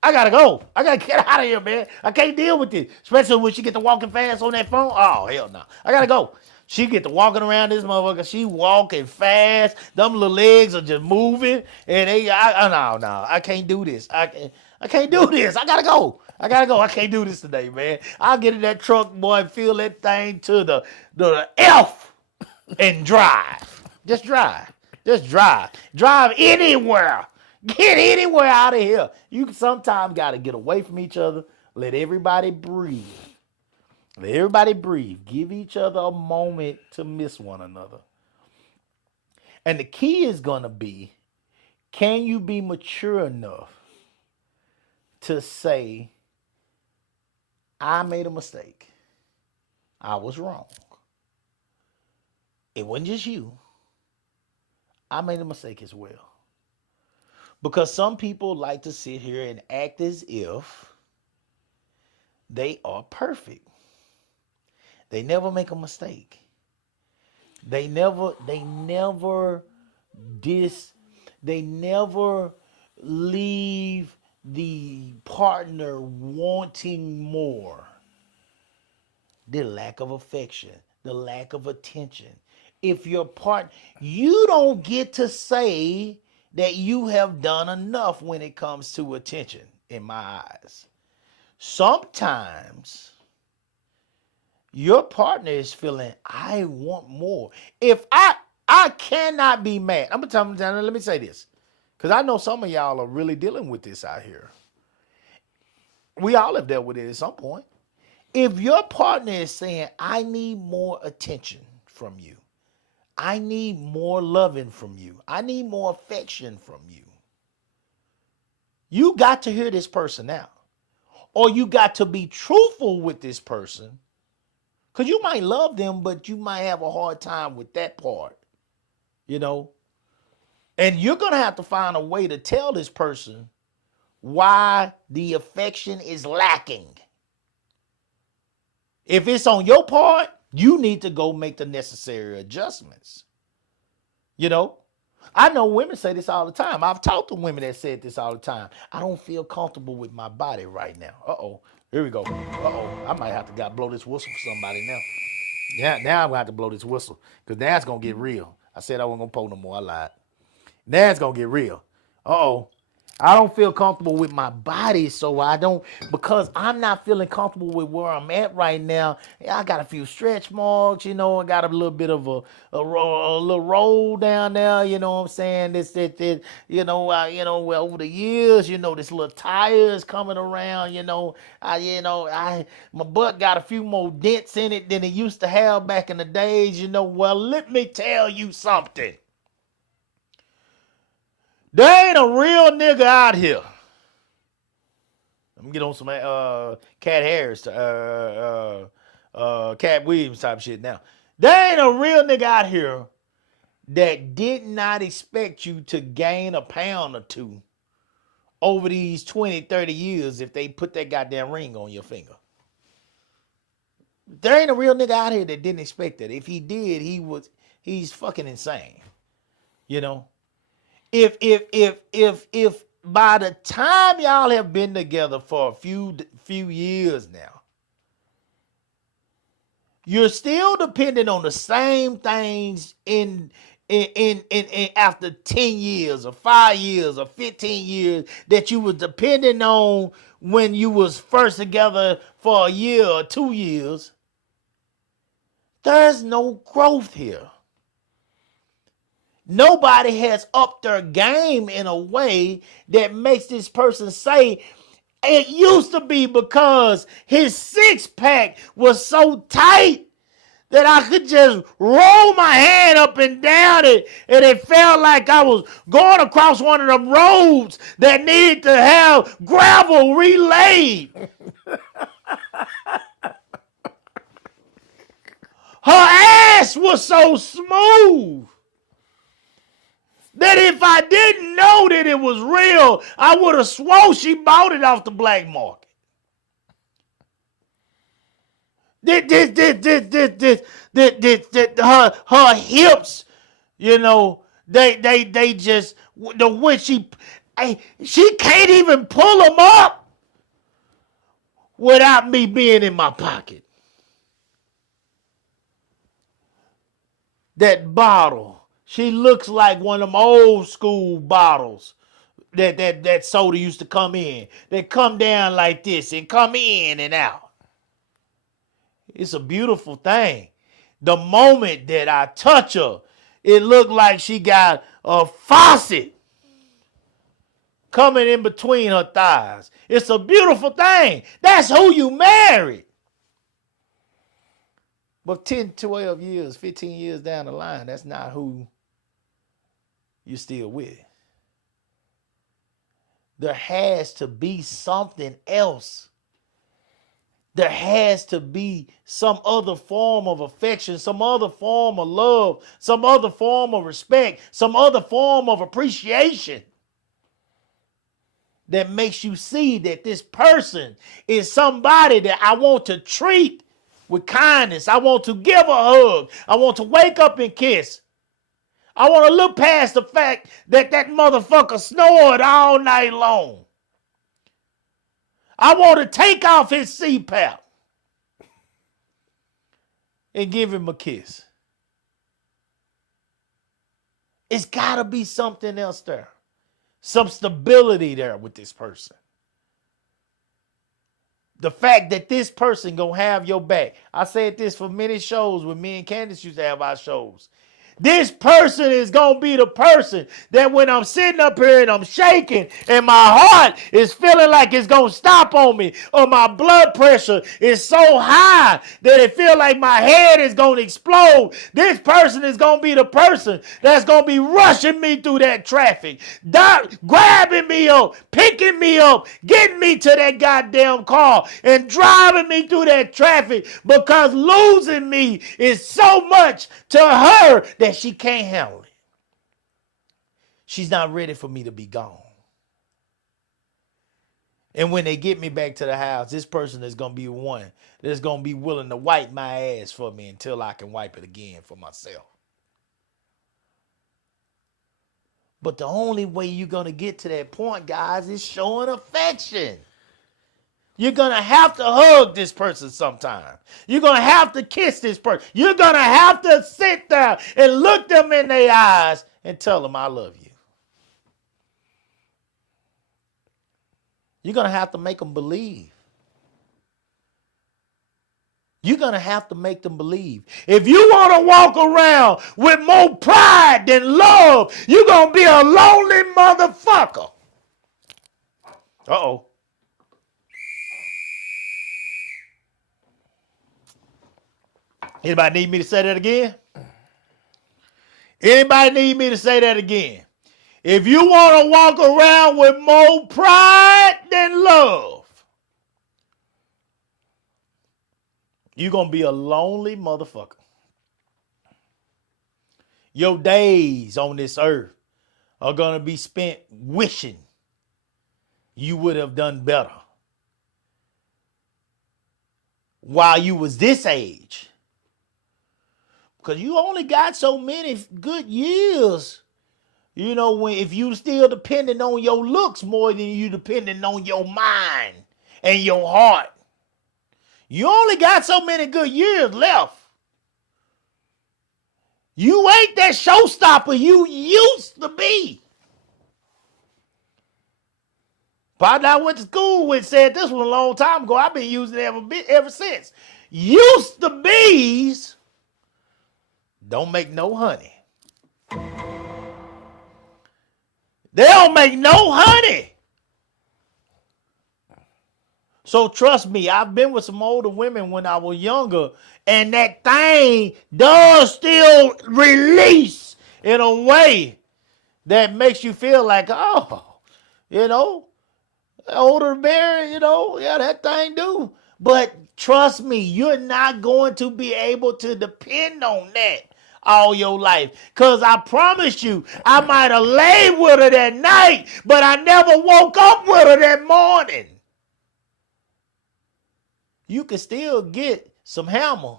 I gotta get out of here, man. I can't deal with this. Especially when she get to walking fast on that phone. Oh, hell no. I gotta go. She get to walking around this motherfucker. She walking fast. Them little legs are just moving. And no. I can't do this. I can't do this. I gotta go. I can't do this today, man. I'll get in that truck, boy, and fill that thing to the F and drive. Just drive. Drive anywhere. Get anywhere out of here. You sometimes got to get away from each other. Let everybody breathe. Let everybody breathe. Give each other a moment to miss one another. And the key is going to be, can you be mature enough to say, I made a mistake. I was wrong. It wasn't just you. I made a mistake as well. Because some people like to sit here and act as if they are perfect. They never make a mistake. They never leave the partner wanting more. The lack of affection, the lack of attention. If your partner, you don't get to say that you have done enough when it comes to attention, in my eyes. Sometimes your partner is feeling, I want more. If I cannot be mad. I'm gonna tell you, let me say this. Because I know some of y'all are really dealing with this out here. We all have dealt with it at some point. If your partner is saying, I need more attention from you, I need more loving from you, I need more affection from you, you got to hear this person out. Or you got to be truthful with this person. Because you might love them, but you might have a hard time with that part. You know? And you're going to have to find a way to tell this person why the affection is lacking. If it's on your part, you need to go make the necessary adjustments. You know? I know women say this all the time. I've talked to women that said this all the time. I don't feel comfortable with my body right now. Uh-oh. Here we go. Uh-oh. I might have to blow this whistle for somebody now. Now I'm going to have to blow this whistle. Because now it's going to get real. I said I wasn't going to pull no more. I lied. Now it's going to get real. Uh-oh. I don't feel comfortable with my body, so because I'm not feeling comfortable with where I'm at right now. I got a few stretch marks, I got a little bit of a little roll down there, you know what I'm saying? Over the years, this little tire is coming around, my butt got a few more dents in it than it used to have back in the days, Well, let me tell you something. There ain't a real nigga out here. Let me get on some Cat Harris, Cat Williams type shit now. There ain't a real nigga out here that did not expect you to gain a pound or two over these 20, 30 years if they put that goddamn ring on your finger. There ain't a real nigga out here that didn't expect that. If he did, he's fucking insane. If by the time y'all have been together for a few years now, you're still dependent on the same things in after 10 years or 5 years or 15 years that you was depending on when you was first together for a year or 2 years, there's no growth here. Nobody has upped their game in a way that makes this person say, it used to be because his six-pack was so tight that I could just roll my hand up and down it, and it felt like I was going across one of them roads that needed to have gravel relayed. Her ass was so smooth that if I didn't know that it was real, I would have swore she bought it off the black market. Her hips, they just, when she can't even pull them up without me being in my pocket. That bottle. She looks like one of them old school bottles that soda used to come in. They come down like this and come in and out. It's a beautiful thing. The moment that I touch her, it looked like she got a faucet coming in between her thighs. It's a beautiful thing. That's who you married. But 10, 12 years, 15 years down the line, that's not who you're still with. There has to be something else. There has to be some other form of affection, some other form of love, some other form of respect, some other form of appreciation that makes you see that this person is somebody that I want to treat with kindness. I want to give a hug. I want to wake up and kiss. I want to look past the fact that that motherfucker snored all night long. I want to take off his CPAP and give him a kiss. It's got to be something else there. Some stability there with this person. The fact that this person gonna have your back. I said this for many shows when me and Candace used to have our shows. This person is going to be the person that when I'm sitting up here and I'm shaking and my heart is feeling like it's going to stop on me, or my blood pressure is so high that it feels like my head is going to explode. This person is going to be the person that's going to be rushing me through that traffic, grabbing me up, picking me up, getting me to that goddamn car and driving me through that traffic, because losing me is so much to her that she can't handle it. She's not ready for me to be gone. And when they get me back to the house, this person is going to be one that's going to be willing to wipe my ass for me until I can wipe it again for myself. But the only way you're going to get to that point, guys, is showing affection. You're going to have to hug this person sometime. You're going to have to kiss this person. You're going to have to sit there and look them in their eyes and tell them, I love you. You're going to have to make them believe. You're going to have to make them believe. If you want to walk around with more pride than love, you're going to be a lonely motherfucker. Uh-oh. Anybody need me to say that again? Anybody need me to say that again? If you want to walk around with more pride than love, you're going to be a lonely motherfucker. Your days on this earth are going to be spent wishing you would have done better while you was this age. Because you only got so many good years, you know, when if you still depending on your looks more than you depending on your mind and your heart. You only got so many good years left. You ain't that showstopper you used to be. Partner I went to school with said this one a long time ago. I've been using it ever since. Used to be's don't make no honey. They don't make no honey. So trust me, I've been with some older women when I was younger, and that thing does still release in a way that makes you feel like, oh, you know, older Mary, you know, yeah, that thing do. But trust me, you're not going to be able to depend on that all your life. Because I promise you, I might have laid with her that night, but I never woke up with her that morning. You can still get some hammer,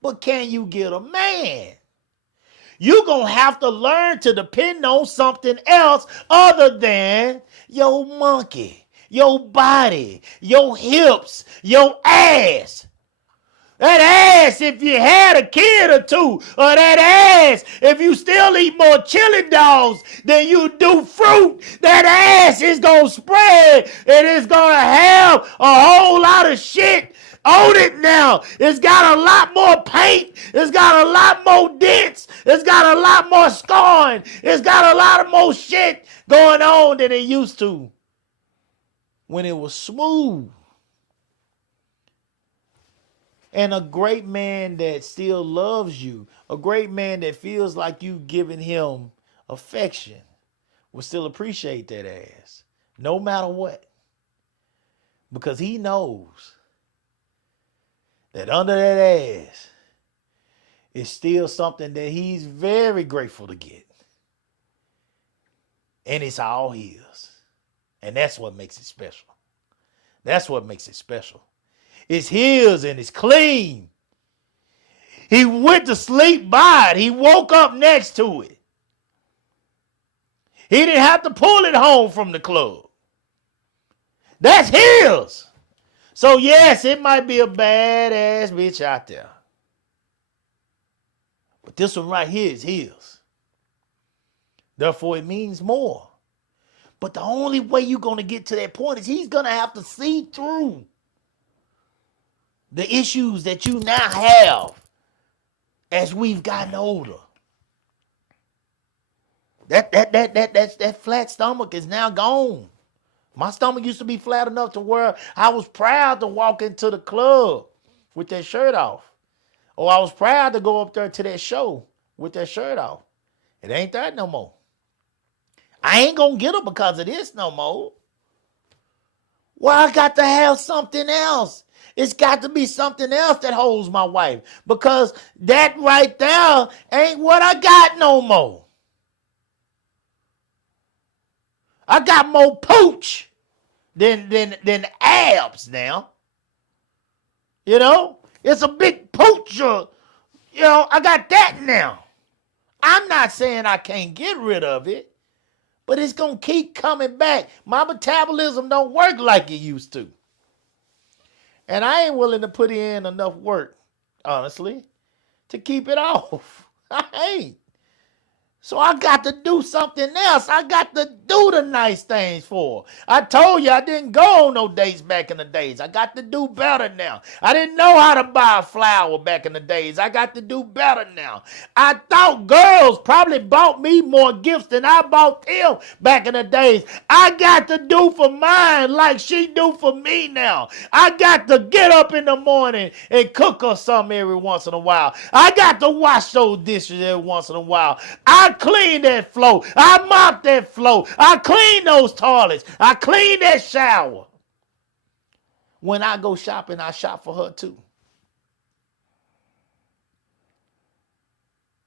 but can you get a man? You're going to have to learn to depend on something else other than your monkey, your body, your hips, your ass. That ass, if you had a kid or two, or that ass, if you still eat more chili dogs than you do fruit, that ass is going to spread and it's going to have a whole lot of shit on it now. It's got a lot more paint. It's got a lot more dents. It's got a lot more scarring. It's got a lot of more shit going on than it used to when it was smooth. And a great man that still loves you, a great man that feels like you giving him affection, will still appreciate that ass, no matter what. Because he knows that under that ass is still something that he's very grateful to get. And it's all his. And that's what makes it special. That's what makes it special. It's his and it's clean. He went to sleep by it. He woke up next to it. He didn't have to pull it home from the club. That's his. So yes, it might be a badass bitch out there. But this one right here is his. Therefore, it means more. But the only way you're going to get to that point is he's going to have to see through the issues that you now have as we've gotten older. That flat stomach is now gone. My stomach used to be flat enough to where I was proud to walk into the club with that shirt off. Or I was proud to go up there to that show with that shirt off. It ain't that no more. I ain't gonna get her because of this no more. Well, I got to have something else. It's got to be something else that holds my wife. Because that right there ain't what I got no more. I got more pooch than abs now. You know? It's a big pooch. I got that now. I'm not saying I can't get rid of it, but it's going to keep coming back. My metabolism don't work like it used to. And I ain't willing to put in enough work, honestly, to keep it off. I ain't. So I got to do something else. I got to do the nice things for her. I told you I didn't go on no dates back in the days. I got to do better now. I didn't know how to buy a flower back in the days. I got to do better now. I thought girls probably bought me more gifts than I bought them back in the days. I got to do for mine like she do for me now. I got to get up in the morning and cook her something every once in a while. I got to wash those dishes every once in a while. I clean that floor. I mop that floor. I clean those toilets. I clean that shower. When I go shopping, I shop for her too.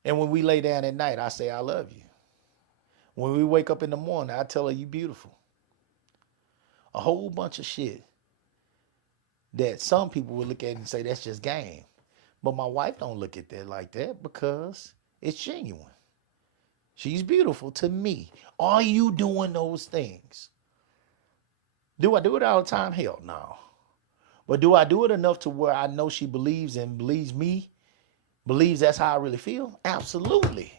And when we lay down at night, I say, I love you. When we wake up in the morning, I tell her, you beautiful. A whole bunch of shit that some people would look at and say, that's just game. But my wife don't look at that like that because it's genuine. She's beautiful to me. Are you doing those things? Do I do it all the time? Hell no. But do I do it enough to where I know she believes and believes me? Believes that's how I really feel? Absolutely.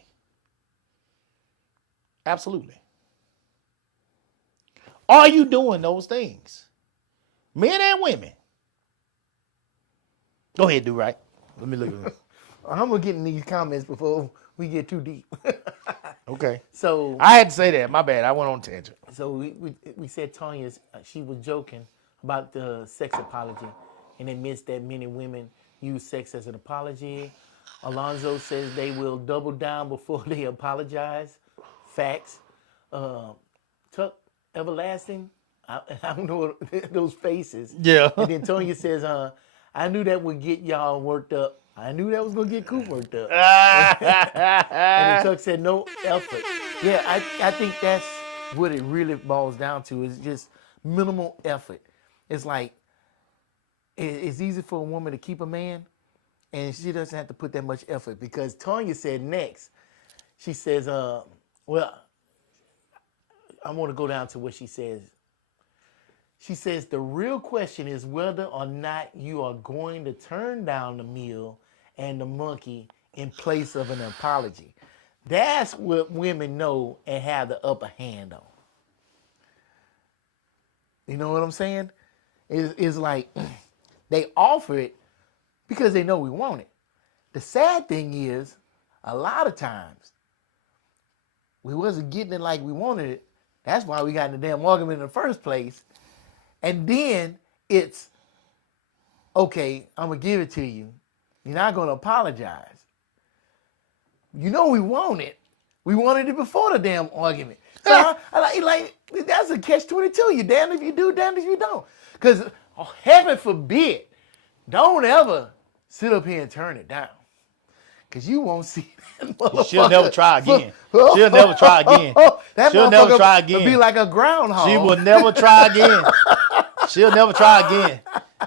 Absolutely. Are you doing those things? Men and women. Go ahead, do right. Let me look at it. I'm going to get in these comments before we get too deep. Okay. So I had to say that. My bad. I went on tangent. So we said Tanya's, she was joking about the sex apology and admits that many women use sex as an apology. Alonzo says they will double down before they apologize. Facts. Tuck Everlasting, I don't know those faces. Yeah. And then Tanya says, I knew that would get y'all worked up. I knew that was going to get Coop worked up. And then Tuck said, no effort. Yeah, I think that's what it really boils down to is just minimal effort. It's like, it's easy for a woman to keep a man, and she doesn't have to put that much effort because Tanya said next, she says, well, I want to go down to what she says. She says, the real question is whether or not you are going to turn down the meal and the monkey in place of an apology. That's what women know and have the upper hand on. You know what I'm saying? It's like they offer it because they know we want it. The sad thing is, a lot of times, we wasn't getting it like we wanted it. That's why we got in the damn argument in the first place. And then it's okay, I'm gonna give it to you. You're not gonna apologize. You know we want it. We wanted it before the damn argument. So I like that's a catch-22. You damned if you do, damned if you don't. Because heaven forbid, don't ever sit up here and turn it down. Because you won't see that motherfucker. She'll never try again. She'll never try again. That She'll never motherfucker try again. will be like a groundhog. She will never try again. She'll never try again.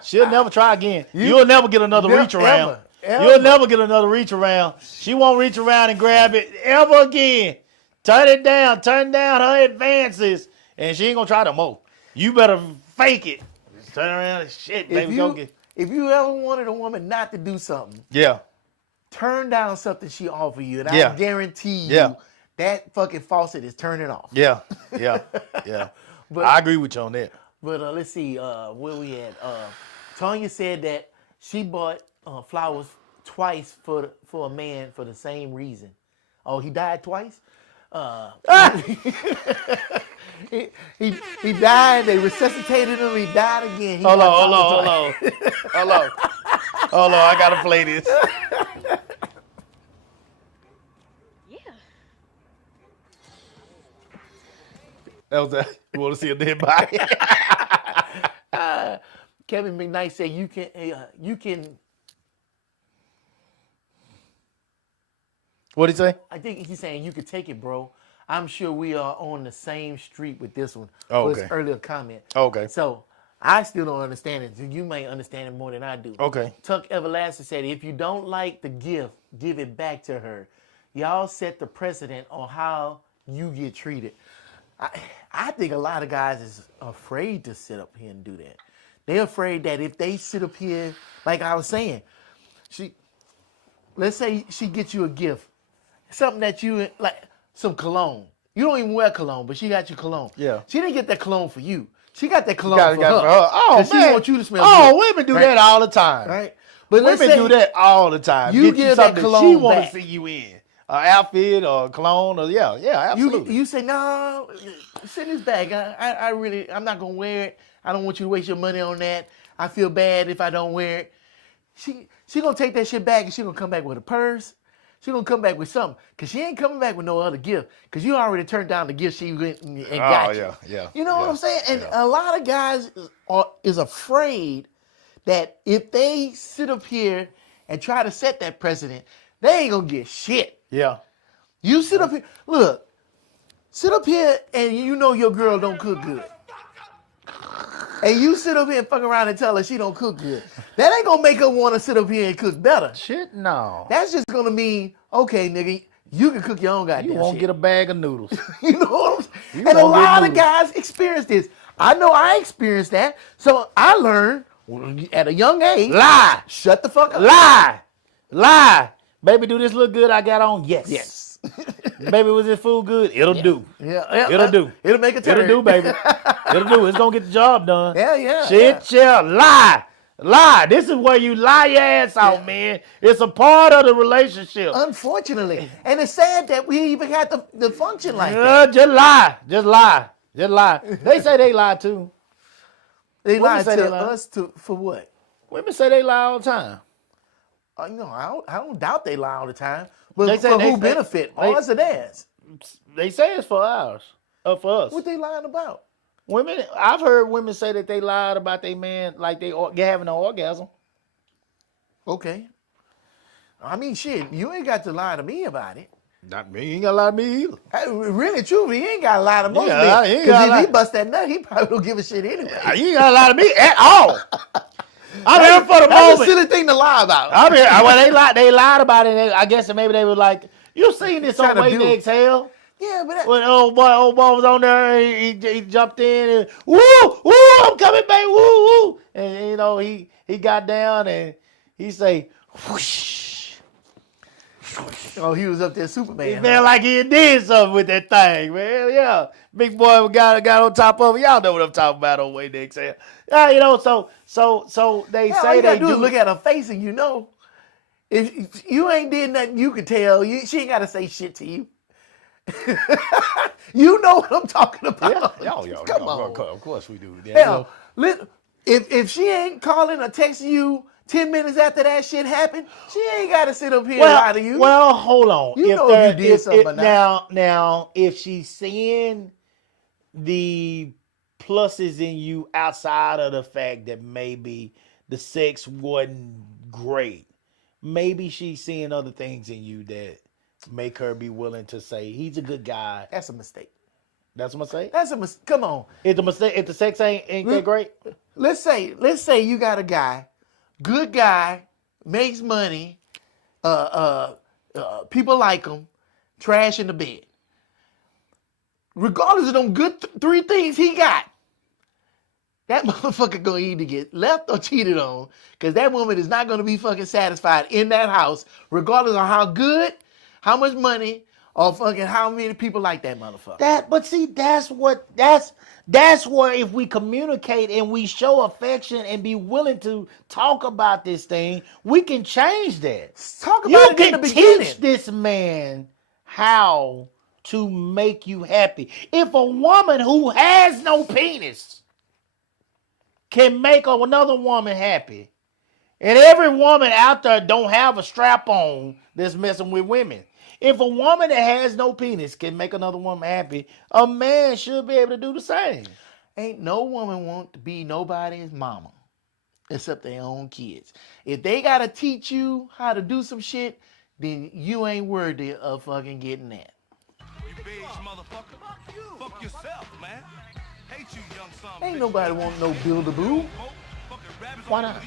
She'll never try again. You'll never get another reach around. Ever. You'll never get another reach around. She won't reach around and grab it ever again. Turn down her advances, and she ain't gonna try no more. You better fake it. Just turn around and shit, baby. If you ever wanted a woman not to do something, Yeah. turn down something she offered you, and Yeah. I guarantee you Yeah. that fucking faucet is turning off. Yeah. But I agree with you on that. But let's see, where we at? Tanya said that she bought flowers twice for a man for the same reason. Oh, he died twice? He died, they resuscitated him, he died again. He Hold got on. flowers twice. Hold on, I gotta play this. Yeah. That was that. You want to see a dead body? Kevin McKnight said you can. What'd he say? I think he's saying you could take it, bro. I'm sure we are on the same street with this one. Oh, for okay. his earlier comment. Okay. So I still don't understand it. You may understand it more than I do. Okay. Tuck Everlasting said, if you don't like the gift, give it back to her. Y'all set the precedent on how you get treated. I think a lot of guys is afraid to sit up here and do that. They're afraid that if they sit up here, like I was saying, let's say she gets you a gift, something that you like, some cologne. You don't even wear cologne, but she got you cologne. Yeah. She didn't get that cologne for you. She got that cologne for her. Oh, 'Cause man. she wants you to smell Oh, good. women do Right. that all the time. Right? But let's Women say do that all the time. you Get give that something she cologne want back. to see you in. An outfit or a cologne or yeah, absolutely. You say, no, send this back. I'm not gonna wear it. I don't want you to waste your money on that. I feel bad if I don't wear it. She gonna take that shit back and she gonna come back with a purse. She gonna come back with something. Cause she ain't coming back with no other gift. Cause you already turned down the gift she went and got you. yeah. You know what I'm saying? And a lot of guys is afraid that if they sit up here and try to set that precedent, they ain't gonna get shit. Yeah. You sit up here, look, sit up here and you know your girl don't cook good. And you sit up here and fuck around and tell her she don't cook good. That ain't gonna make her want to sit up here and cook better. Shit, no. That's just gonna mean, okay, nigga, you can cook your own goddamn You won't shit. get a bag of noodles. You know what I'm saying? You And a won't get lot of noodles. guys experience this. I know I experienced that. So I learned at a young age. Lie. Shut the fuck up. Lie. Baby, do this look good I got on? Yes. Yes. Baby, was this food good? It'll do. Yeah. It'll do. It'll make a turn. It'll do, baby. It'll do. It's gonna get the job done. Yeah. Shit, yeah. Lie. This is where you lie your ass out, man. It's a part of the relationship. Unfortunately. And it's sad that we even had to function like that. Just lie. They say they lie too. They Women lied say to they lie. us for what? Women say they lie all the time. I don't doubt they lie all the time. But They say for they who say- benefit? they- Ours or theirs? They say it's for ours. For us. What they lying about? Women, I've heard women say that they lied about their man, like they having an orgasm. Okay. I mean, shit, you ain't got to lie to me about it. Not me. You ain't got to lie to me either. Really, truly, he ain't got to lie to most Yeah, men. he ain't Because gotta if he lie. bust that nut, he probably don't give a shit anyway. You ain't got to lie to me at all. I'm here for the That's a moment. silly thing to lie about. I'm here. Well, they lied about it. They, I guess maybe they were like, you seen this on Tryna Waiting to build. Exhale? Yeah, but When old boy was on there, he jumped in and woo, I'm coming, baby, woo. And you know he got down and he say whoosh. oh, he was up there Superman. He huh? felt like he did something with that thing, man. Yeah, big boy got on top of it. Y'all know what I'm talking about on Waiting to Exhale. Yeah, you know, so they Hell, all say you they gotta do is do. look at her face and you know. If you ain't did nothing, you can tell. She ain't got to say shit to you. You know what I'm talking about. Yeah, Come on. Of course we do. Hell, If she ain't calling or texting you 10 minutes after that shit happened, she ain't got to sit up here and lie to you. Well, hold on. You know if you did something or not. Now, if she's seeing the pluses in you outside of the fact that maybe the sex wasn't great, maybe she's seeing other things in you that make her be willing to say he's a good guy. That's a mistake. That's what I'm saying. That's a mistake. Come on. If the mistake, if the sex ain't that great, Let's say you got a guy, good guy, makes money, people like him, trash in the bed. Regardless of them good three things he got, that motherfucker gonna either get left or cheated on, because that woman is not gonna be fucking satisfied in that house, regardless of how good, how much money, or fucking how many people like that motherfucker. But see, that's where if we communicate and we show affection and be willing to talk about this thing, we can change that. Talk You about it in can the beginning. teach this man how to make you happy. If a woman who has no penis can make another woman happy, and every woman out there don't have a strap on that's messing with women. If a woman that has no penis can make another woman happy, a man should be able to do the same. Ain't no woman want to be nobody's mama except their own kids. If they gotta teach you how to do some shit, then you ain't worthy of fucking getting that. You beige motherfucker. Fuck yourself, man. Hate you, young son. Ain't nobody want no build-a-boo. Why not?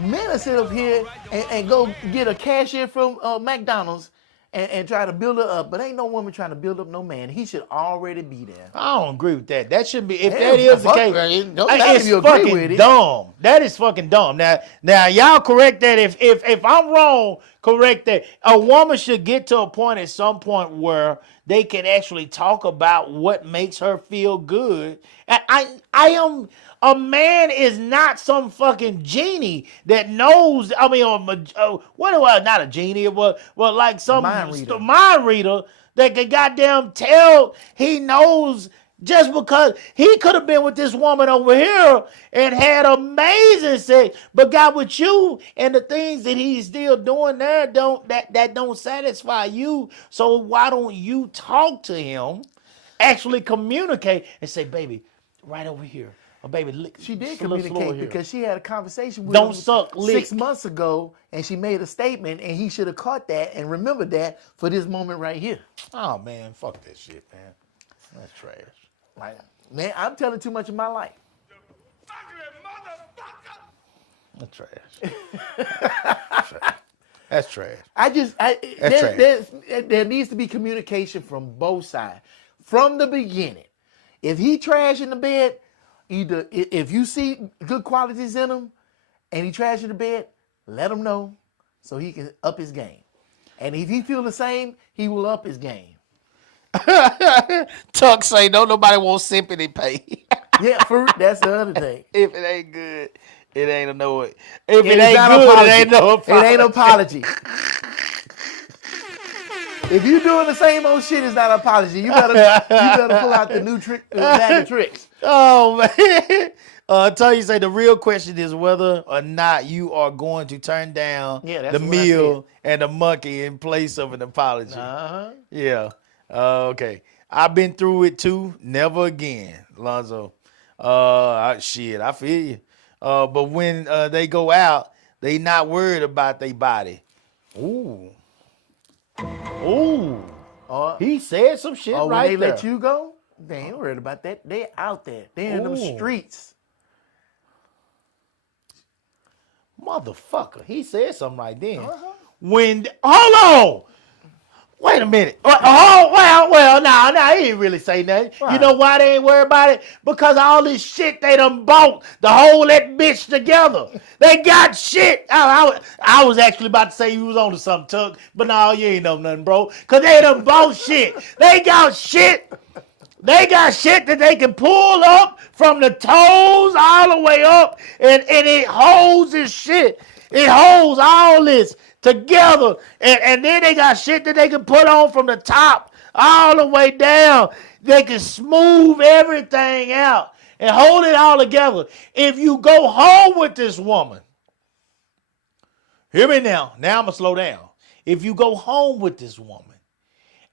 Men will sit up here and go get a cashier from McDonald's and try to build her up, but ain't no woman trying to build up no man. He should already be there. I don't agree with that. That shouldn't be. If Yeah, that is the fuck, case, man. Don't matter if it's you agree with fucking it. dumb. That is fucking dumb. Now, y'all correct that. If I'm wrong, correct that. A woman should get to a point at some point where they can actually talk about what makes her feel good. And I am. A man is not some fucking genie that knows. I mean, what was not a genie? Well, like some mind reader that can goddamn tell he knows. Just because he could have been with this woman over here and had amazing sex, but got with you, and the things that he's still doing there don't satisfy you. So why don't you talk to him, actually communicate, and say, baby, right over here. Oh, baby, She did a little slower communicate here. because she had a conversation with Don't him suck, lick. 6 months ago, and she made a statement, and he should have caught that and remembered that for this moment right here. Oh man, fuck that shit, man. That's trash. Like, man, I'm telling too much of my life. That's trash. That's trash. There needs to be communication from both sides from the beginning. If he trash in the bed, either if you see good qualities in him and he trash in the bed, let him know so he can up his game. And if he feel the same, he will up his game. Tuck say, don't nobody want sympathy pay. Yeah, that's the other thing. If it ain't good, it ain't a no. If it It's ain't not good, apology. it ain't no apology. It ain't no apology. If you doing the same old shit, it's not an apology. You better pull out the new trick, bag of tricks. Oh man. Tell you say the real question is whether or not you are going to turn down Yeah, that's the what I meal and the monkey in place of an apology. Uh-huh. Yeah. Okay. I've been through it too. Never again, Lonzo. Shit, I feel you. But when they go out, they not worried about their body. Ooh. He said some shit Or when right they there. let you go, they ain't worried about that. They out there. They in them Ooh. streets. Motherfucker. He said something right then. Uh-huh. Hold on. Wait a minute. No, he didn't really say nothing. Why? You know why they ain't worried about it? Because all this shit they done bought to hold that bitch together. They got shit. I was actually about to say you was on to something, Tuck, but no, you ain't know nothing, bro. Because they done bought shit. They got shit. They got shit that they can pull up from the toes all the way up, and it holds this shit. It holds all this together, and then they got shit that they can put on from the top all the way down. They can smooth everything out and hold it all together. If you go home with this woman, hear me now. Now I'm going to slow down. If you go home with this woman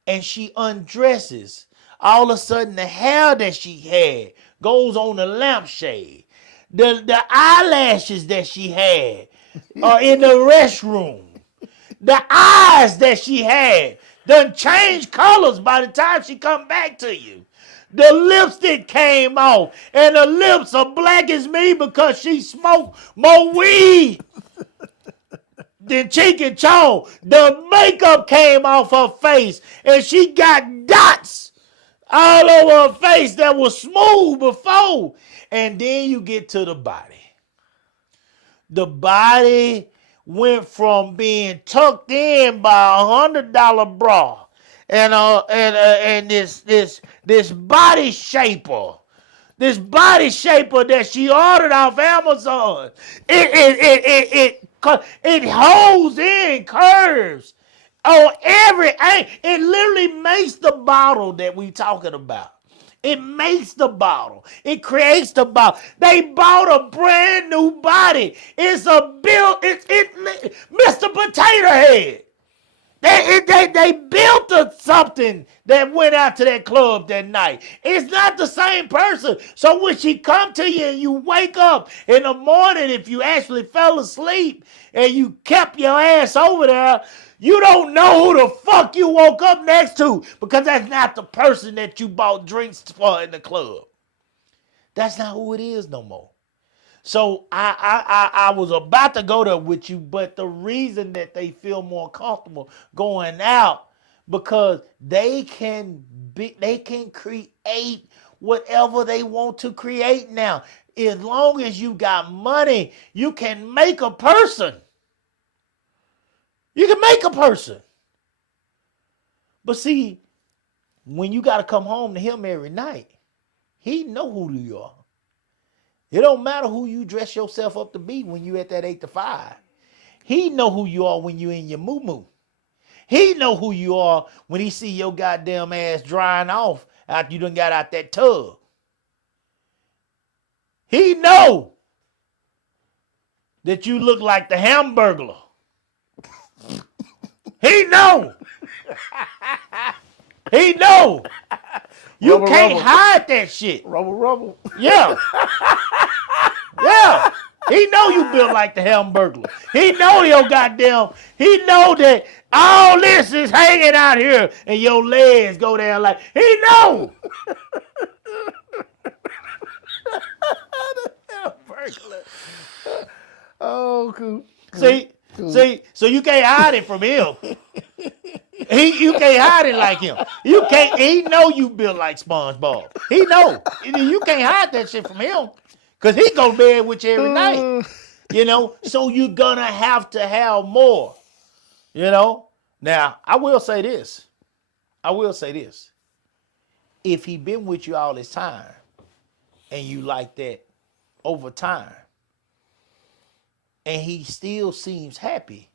and she undresses, all of a sudden the hair that she had goes on the lampshade. The eyelashes that she had are in the restroom. The eyes that she had done changed colors by the time she come back to you. The lipstick came off, and the lips are black as me because she smoked more weed than Cheek and Chong. The makeup came off her face, and she got dots all over her face that was smooth before. And then you get to the body. The body went from being tucked in by $100 bra and this body shaper. This body shaper that she ordered off Amazon. It holds in curves on every angle. It literally makes the bottle that we talking about. It makes the bottle. It creates the bottle. They bought a brand new body. It's a build. Mr. Potato Head. They built something that went out to that club that night. It's not the same person. So when she come to you and you wake up in the morning, if you actually fell asleep and you kept your ass over there, you don't know who the fuck you woke up next to because that's not the person that you bought drinks for in the club. That's not who it is no more. So I was about to go there with you, but the reason that they feel more comfortable going out because they can create whatever they want to create now. As long as you got money, you can make a person. You can make a person. But see, when you got to come home to him every night, he know who you are. It don't matter who you dress yourself up to be when you at that 8 to 5. He know who you are when you in your moo-moo. He know who you are when he see your goddamn ass drying off after you done got out that tub. He know that you look like the Hamburglar. He know. He know. You Rubble, can't rubble. hide that shit. Rubble. Yeah. Yeah. He know you built like the Hamburglar. He know your goddamn, he know that all this is hanging out here and your legs go down like, he know. Oh, cool. See, so you can't hide it from him. You can't hide it like him. You can't. He know you built like SpongeBob. He know. You can't hide that shit from him, cause he go to bed with you every night. You know. So you're gonna have to have more. You know. Now I will say this. If he been with you all this time, and you like that over time, and he still seems happy,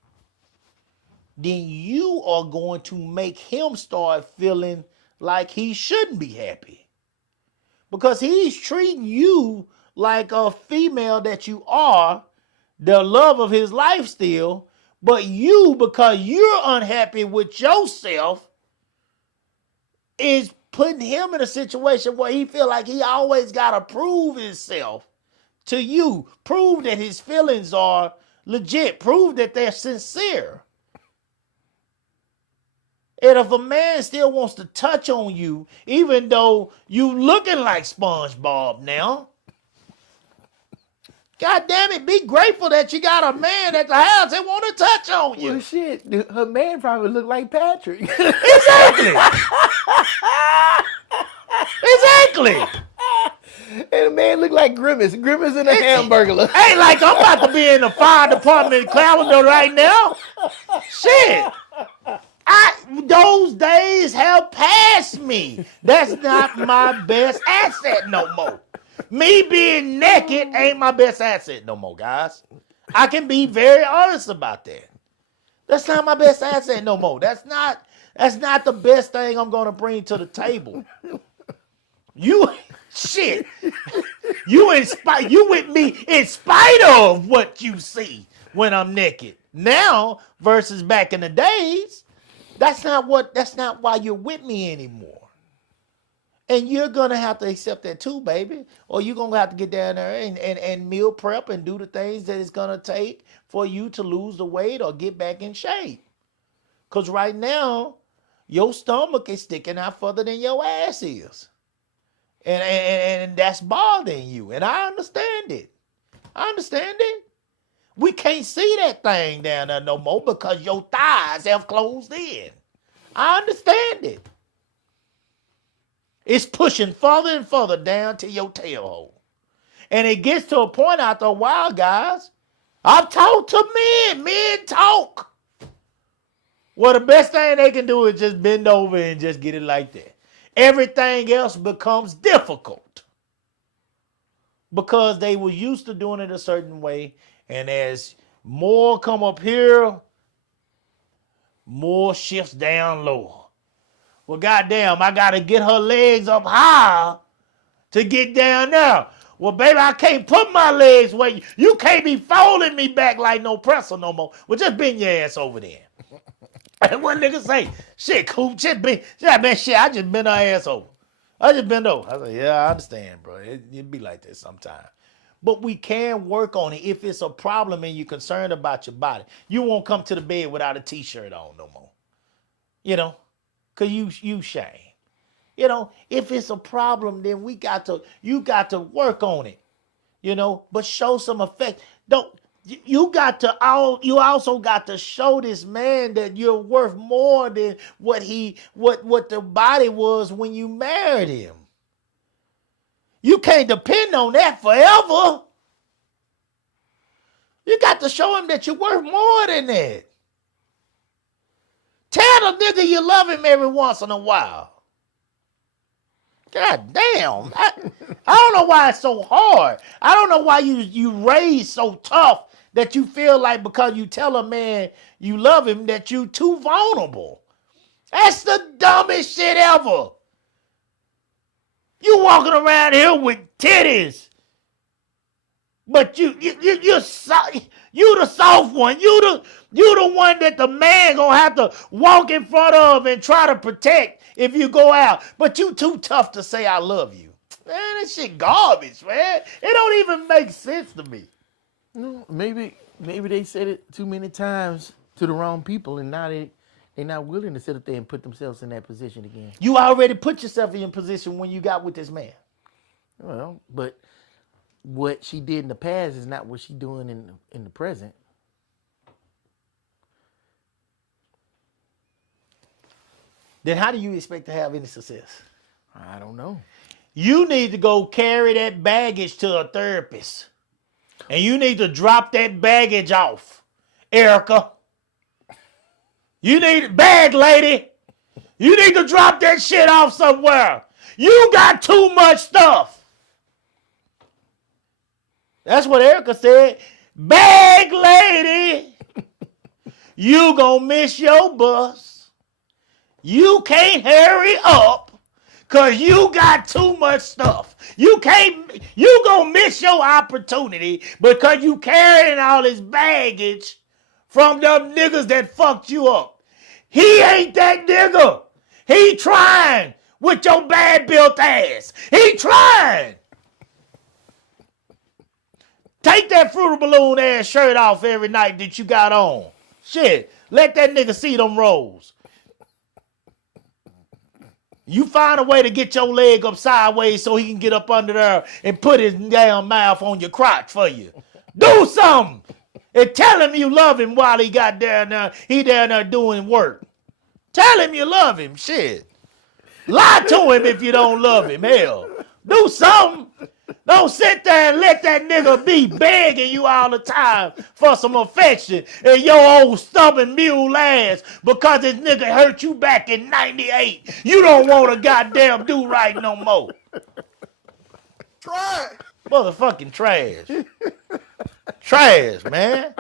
then you are going to make him start feeling like he shouldn't be happy. Because he's treating you like a female that you are, the love of his life still, but you, because you're unhappy with yourself, is putting him in a situation where he feel like he always got to prove himself to you. Prove that his feelings are legit. Prove that they're sincere. And if a man still wants to touch on you, even though you looking like SpongeBob now, God damn it, be grateful that you got a man at the house that want to touch on you. Well, shit, her man probably look like Patrick. Exactly. Exactly. And the man look like Grimace. Grimace in a Hamburglar. Ain't like I'm about to be in the fire department in Clarendon right now. Shit. Those days have passed me. That's not my best asset no more. Me being naked ain't my best asset no more, guys. I can be very honest about that. That's not my best asset no more. That's not the best thing I'm gonna bring to the table. You shit. You with me in spite of what you see when I'm naked. Now versus back in the days, that's not why you're with me anymore. And you're gonna have to accept that too, baby. Or you're gonna have to get down there and meal prep and do the things that it's gonna take for you to lose the weight or get back in shape. Cause right now, your stomach is sticking out further than your ass is. And that's bothering you. And I understand it. I understand it. We can't see that thing down there no more because your thighs have closed in. I understand it. It's pushing further and further down to your tail hole. And it gets to a point after a while, guys. I've talked to men. Men talk. Well, the best thing they can do is just bend over and just get it like that. Everything else becomes difficult because they were used to doing it a certain way. And as more come up here, more shifts down lower. Well, goddamn, I got to get her legs up higher to get down there. Well, baby, I can't put my legs where you can't be folding me back like no presser no more. Well, just bend your ass over there. And one nigga say, shit, Coop, shit, man, shit, I just bent her ass over. I just bent over. I said, yeah, I understand, bro. It be like this sometimes. But we can work on it if it's a problem and you're concerned about your body. You won't come to the bed without a t-shirt on no more. You know, because you shame. You know, if it's a problem, then you got to work on it. You know, but show some affect. You also got to show this man that you're worth more than what the body was when you married him. You can't depend on that forever. You got to show him that you're worth more than that. Tell the nigga you love him every once in a while. God damn. I don't know why it's so hard. I don't know why you raised so tough that you feel like because you tell a man you love him that you too vulnerable. That's the dumbest shit ever. You walking around here with titties. But you're the soft one. You the one that the man gonna have to walk in front of and try to protect if you go out. But you too tough to say I love you. Man, that shit garbage, man. It don't even make sense to me. No, maybe they said it too many times to the wrong people, and now they're not willing to sit up there and put themselves in that position again. You already put yourself in position when you got with this man. Well, but what she did in the past is not what she's doing in the present. Then how do you expect to have any success? I don't know. You need to go carry that baggage to a therapist. And you need to drop that baggage off, Erica. You need bag lady. You need to drop that shit off somewhere. You got too much stuff. That's what Erica said. Bag lady. You gonna miss your bus. You can't hurry up because you got too much stuff. You gonna miss your opportunity because you carrying all this baggage from them niggas that fucked you up. He ain't that nigga. He trying with your bad built ass. He trying. Take that Fruit Balloon ass shirt off every night that you got on. Shit, let that nigga see them rolls. You find a way to get your leg up sideways so he can get up under there and put his damn mouth on your crotch for you. Do something. And tell him you love him while he got down there. He down there doing work. Tell him you love him. Shit. Lie to him if you don't love him. Hell. Do something. Don't sit there and let that nigga be begging you all the time for some affection and your old stubborn mule ass because this nigga hurt you back in 98. You don't want to goddamn do right no more. Try. Motherfucking trash. Trash, man.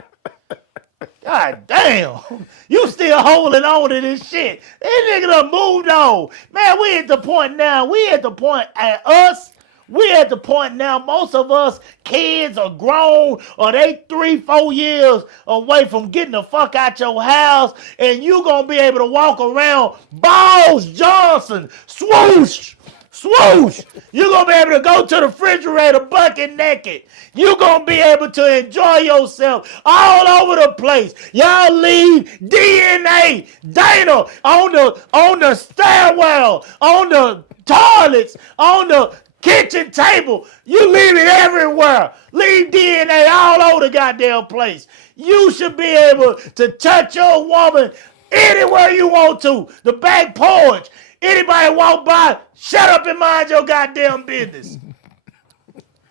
God damn. You still holding on to this shit. This nigga done moved on. Man, we at the point now. We at the point at us. We at the point now, most of us kids are grown or they 3-4 years away from getting the fuck out your house, and you gonna be able to walk around Balls Johnson, swoosh, swoosh. You gonna be able to go to the refrigerator bucket naked. You gonna be able to enjoy yourself all over the place. Y'all leave DNA, Dana on the stairwell, on the toilets, on the kitchen table. You leave it everywhere. Leave DNA all over the goddamn place. You should be able to touch your woman anywhere you want to. The back porch. Anybody walk by, shut up and mind your goddamn business.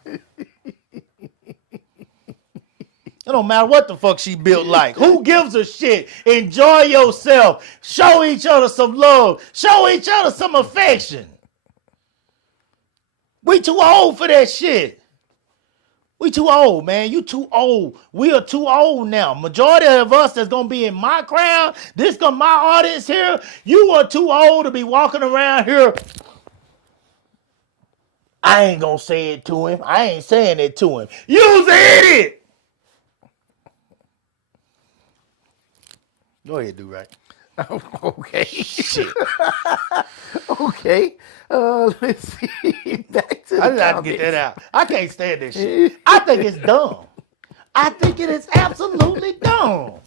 It don't matter what the fuck she built like. Who gives a shit? Enjoy yourself. Show each other some love. Show each other some affection. We too old for that shit. We too old, man. You too old. We are too old now. Majority of us that's gonna be in my crowd, my audience here, you are too old to be walking around here. I ain't gonna say it to him. I ain't saying it to him. You's an idiot. Go ahead, do right. Okay. Shit. Okay. Let's see. Back to the I just have to get that out. I can't stand this shit. I think it's dumb. I think it is absolutely dumb.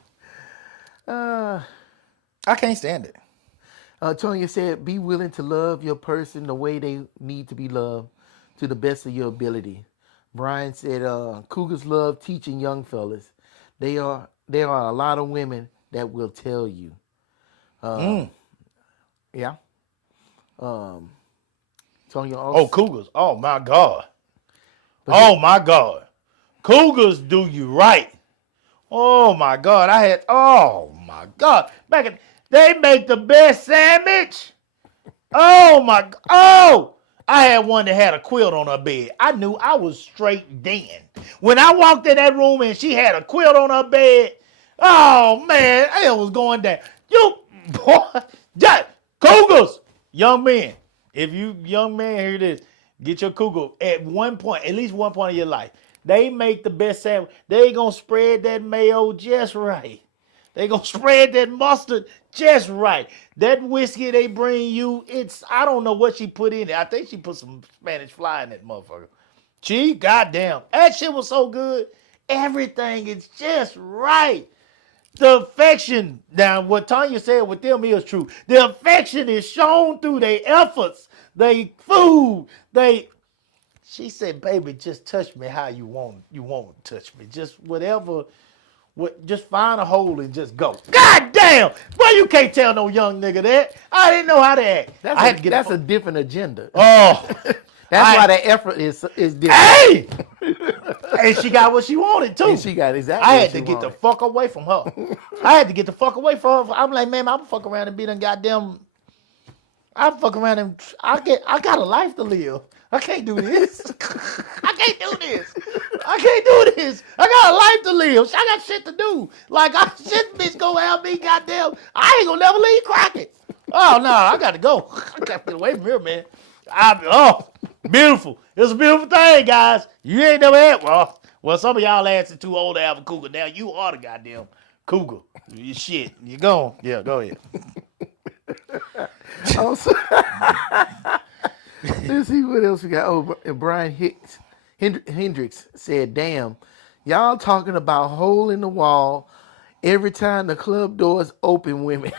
I can't stand it. Tonya said, be willing to love your person the way they need to be loved to the best of your ability. Brian said, Cougars love teaching young fellas. There are a lot of women that will tell you. Yeah. Tonya also, Oh, Cougars. Oh, my God. Oh, my God. Cougars do you right. Oh, my God. Oh, my God. They make the best sandwich. Oh, my. Oh, I had one that had a quilt on her bed. I knew I was straight then. When I walked in that room and she had a quilt on her bed, oh, man, it was going down. You, boy, Cougars, young men. If you young man hear this, get your cougar at least one point of your life. They make the best sandwich. They gonna spread that mayo just right. They gonna spread that mustard just right. That whiskey they bring you, I don't know what she put in it. I think she put some Spanish fly in that motherfucker. Goddamn, that shit was so good. Everything is just right. The affection, now what Tanya said with them is true. The affection is shown through their efforts, they food, she said, baby, just touch me how you want to touch me. Just whatever, just find a hole and just go. God damn! Boy, you can't tell no young nigga that. I didn't know how to act. That's a different agenda. Oh. That's why the effort is different. Hey! And she got what she wanted, too. And she got exactly I what had she to get wanted. the fuck away from her. I had to get the fuck away from her. I'm like, man, I'm fuck around and be done goddamn. I fuck around and I got a life to live. I can't do this. I can't do this. I got a life to live. I got shit to do. Like, shit bitch gonna have me goddamn. I ain't gonna never leave Crockett. Oh, no, I got to go. I got to get away from here, man. Beautiful. It's a beautiful thing, guys. You ain't never had, well, some of y'all asses too old to have a cougar. Now you are the goddamn cougar. Shit, you gone. Yeah, go ahead. Also, let's see what else we got. Oh, and Brian Hendricks said, damn, y'all talking about hole in the wall every time the club doors open, women.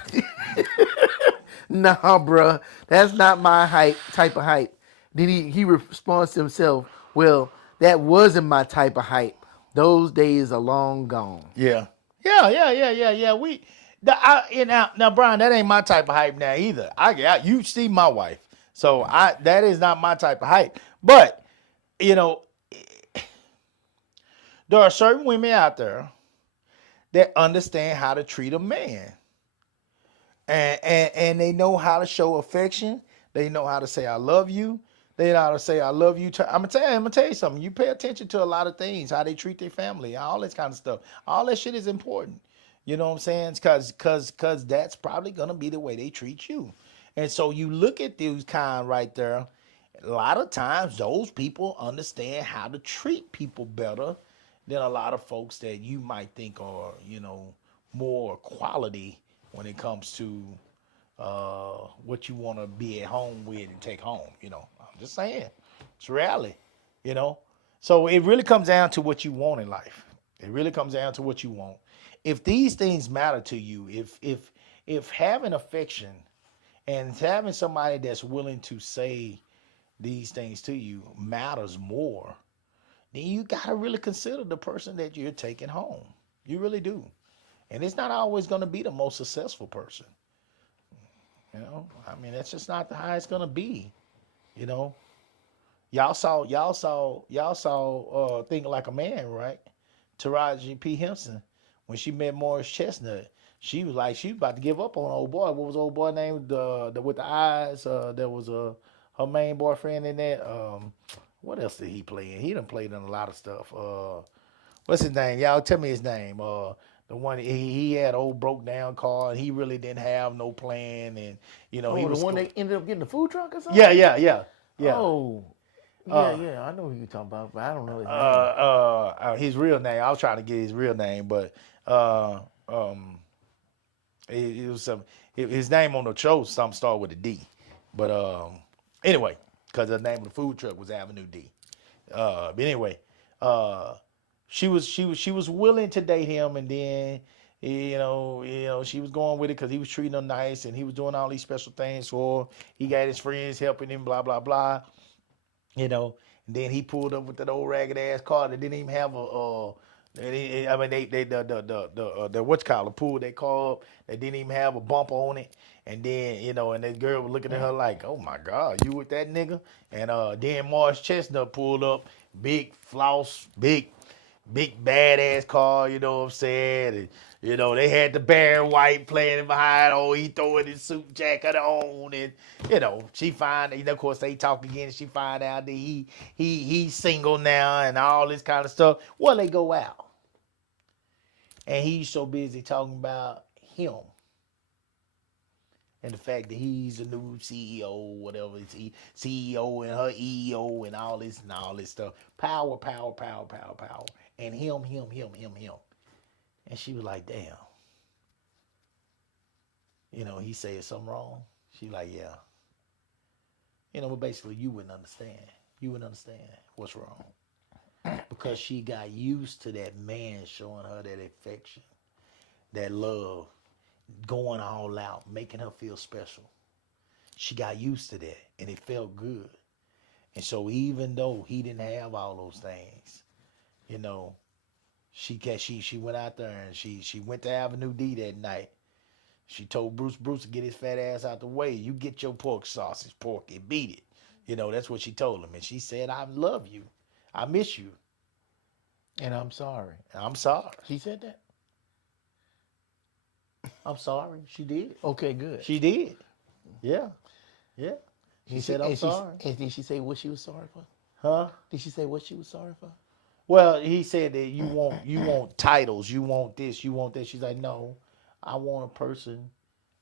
Nah, bruh, that's not my type of hype. Then he responds to himself, well, that wasn't my type of hype. Those days are long gone. Yeah. Now, Brian, that ain't my type of hype now either. You see my wife. So that is not my type of hype. But, there are certain women out there that understand how to treat a man. And they know how to show affection. They know how to say I love you. They know how to say I love you. I'm gonna tell you something. You pay attention to a lot of things, how they treat their family, all this kind of stuff. All that shit is important. You know what I'm saying? Cause that's probably gonna be the way they treat you. And so you look at these kind right there. A lot of times those people understand how to treat people better than a lot of folks that you might think are, more quality when it comes to what you want to be at home with and take home. I'm just saying, it's reality. You know, so it really comes down to what you want in life. It really comes down to what you want. If these things matter to you, if having affection and having somebody that's willing to say these things to you matters more, then you gotta really consider the person that you're taking home. You really do. And it's not always gonna be the most successful person. I mean, that's just not how it's gonna be. You know, y'all saw Thinking Like a Man, right? Taraji P. Henson, when she met Morris Chestnut, she was about to give up on old boy. What was old boy named? The with the eyes. There was her main boyfriend in that. What else did he play in? He done played in a lot of stuff. What's his name? Y'all tell me his name. The one he had old broke down car, and he really didn't have no plan, and he the was one that ended up getting the food truck or something. Yeah. Oh, yeah. I know who you're talking about, but I don't know his name. His real name. I was trying to get his real name, but it was his name on the show. Some start with a D, but anyway, because the name of the food truck was Avenue D. But anyway, she was willing to date him, and then she was going with it because he was treating her nice, and he was doing all these special things for her. He got his friends helping him, blah blah blah. And then he pulled up with that old ragged ass car that didn't even have the what's called a pull that car up that didn't even have a bumper on it. And then, and that girl was looking at her like, oh my God, you with that nigga? And then Morris Chestnut pulled up, big floss, big badass car, you know what I'm saying? And, they had the Barry White playing behind. Oh, he throwing his suit jacket on, and she find, of course they talk again. She find out that he's single now and all this kind of stuff. Well, they go out, and he's so busy talking about him and the fact that he's a new CEO, whatever it's CEO and her EO and all this stuff. Power, and him. And she was like, damn. He said something wrong. She like, yeah. But basically you wouldn't understand. You wouldn't understand what's wrong. Because she got used to that man showing her that affection, that love, going all out, making her feel special. She got used to that, and it felt good. And so even though he didn't have all those things, she went out there and she went to Avenue D that night. She told Bruce to get his fat ass out the way. You get your pork sausage, pork, and beat it. That's what she told him. And she said, I love you. I miss you. And I'm sorry. I'm sorry. She said that? I'm sorry. She did. Okay, good. She did. Yeah. She said, I'm and sorry. And did she say what she was sorry for? Huh? Did she say what she was sorry for? Well, he said that you want titles, you want this, you want that. She's like, no, I want a person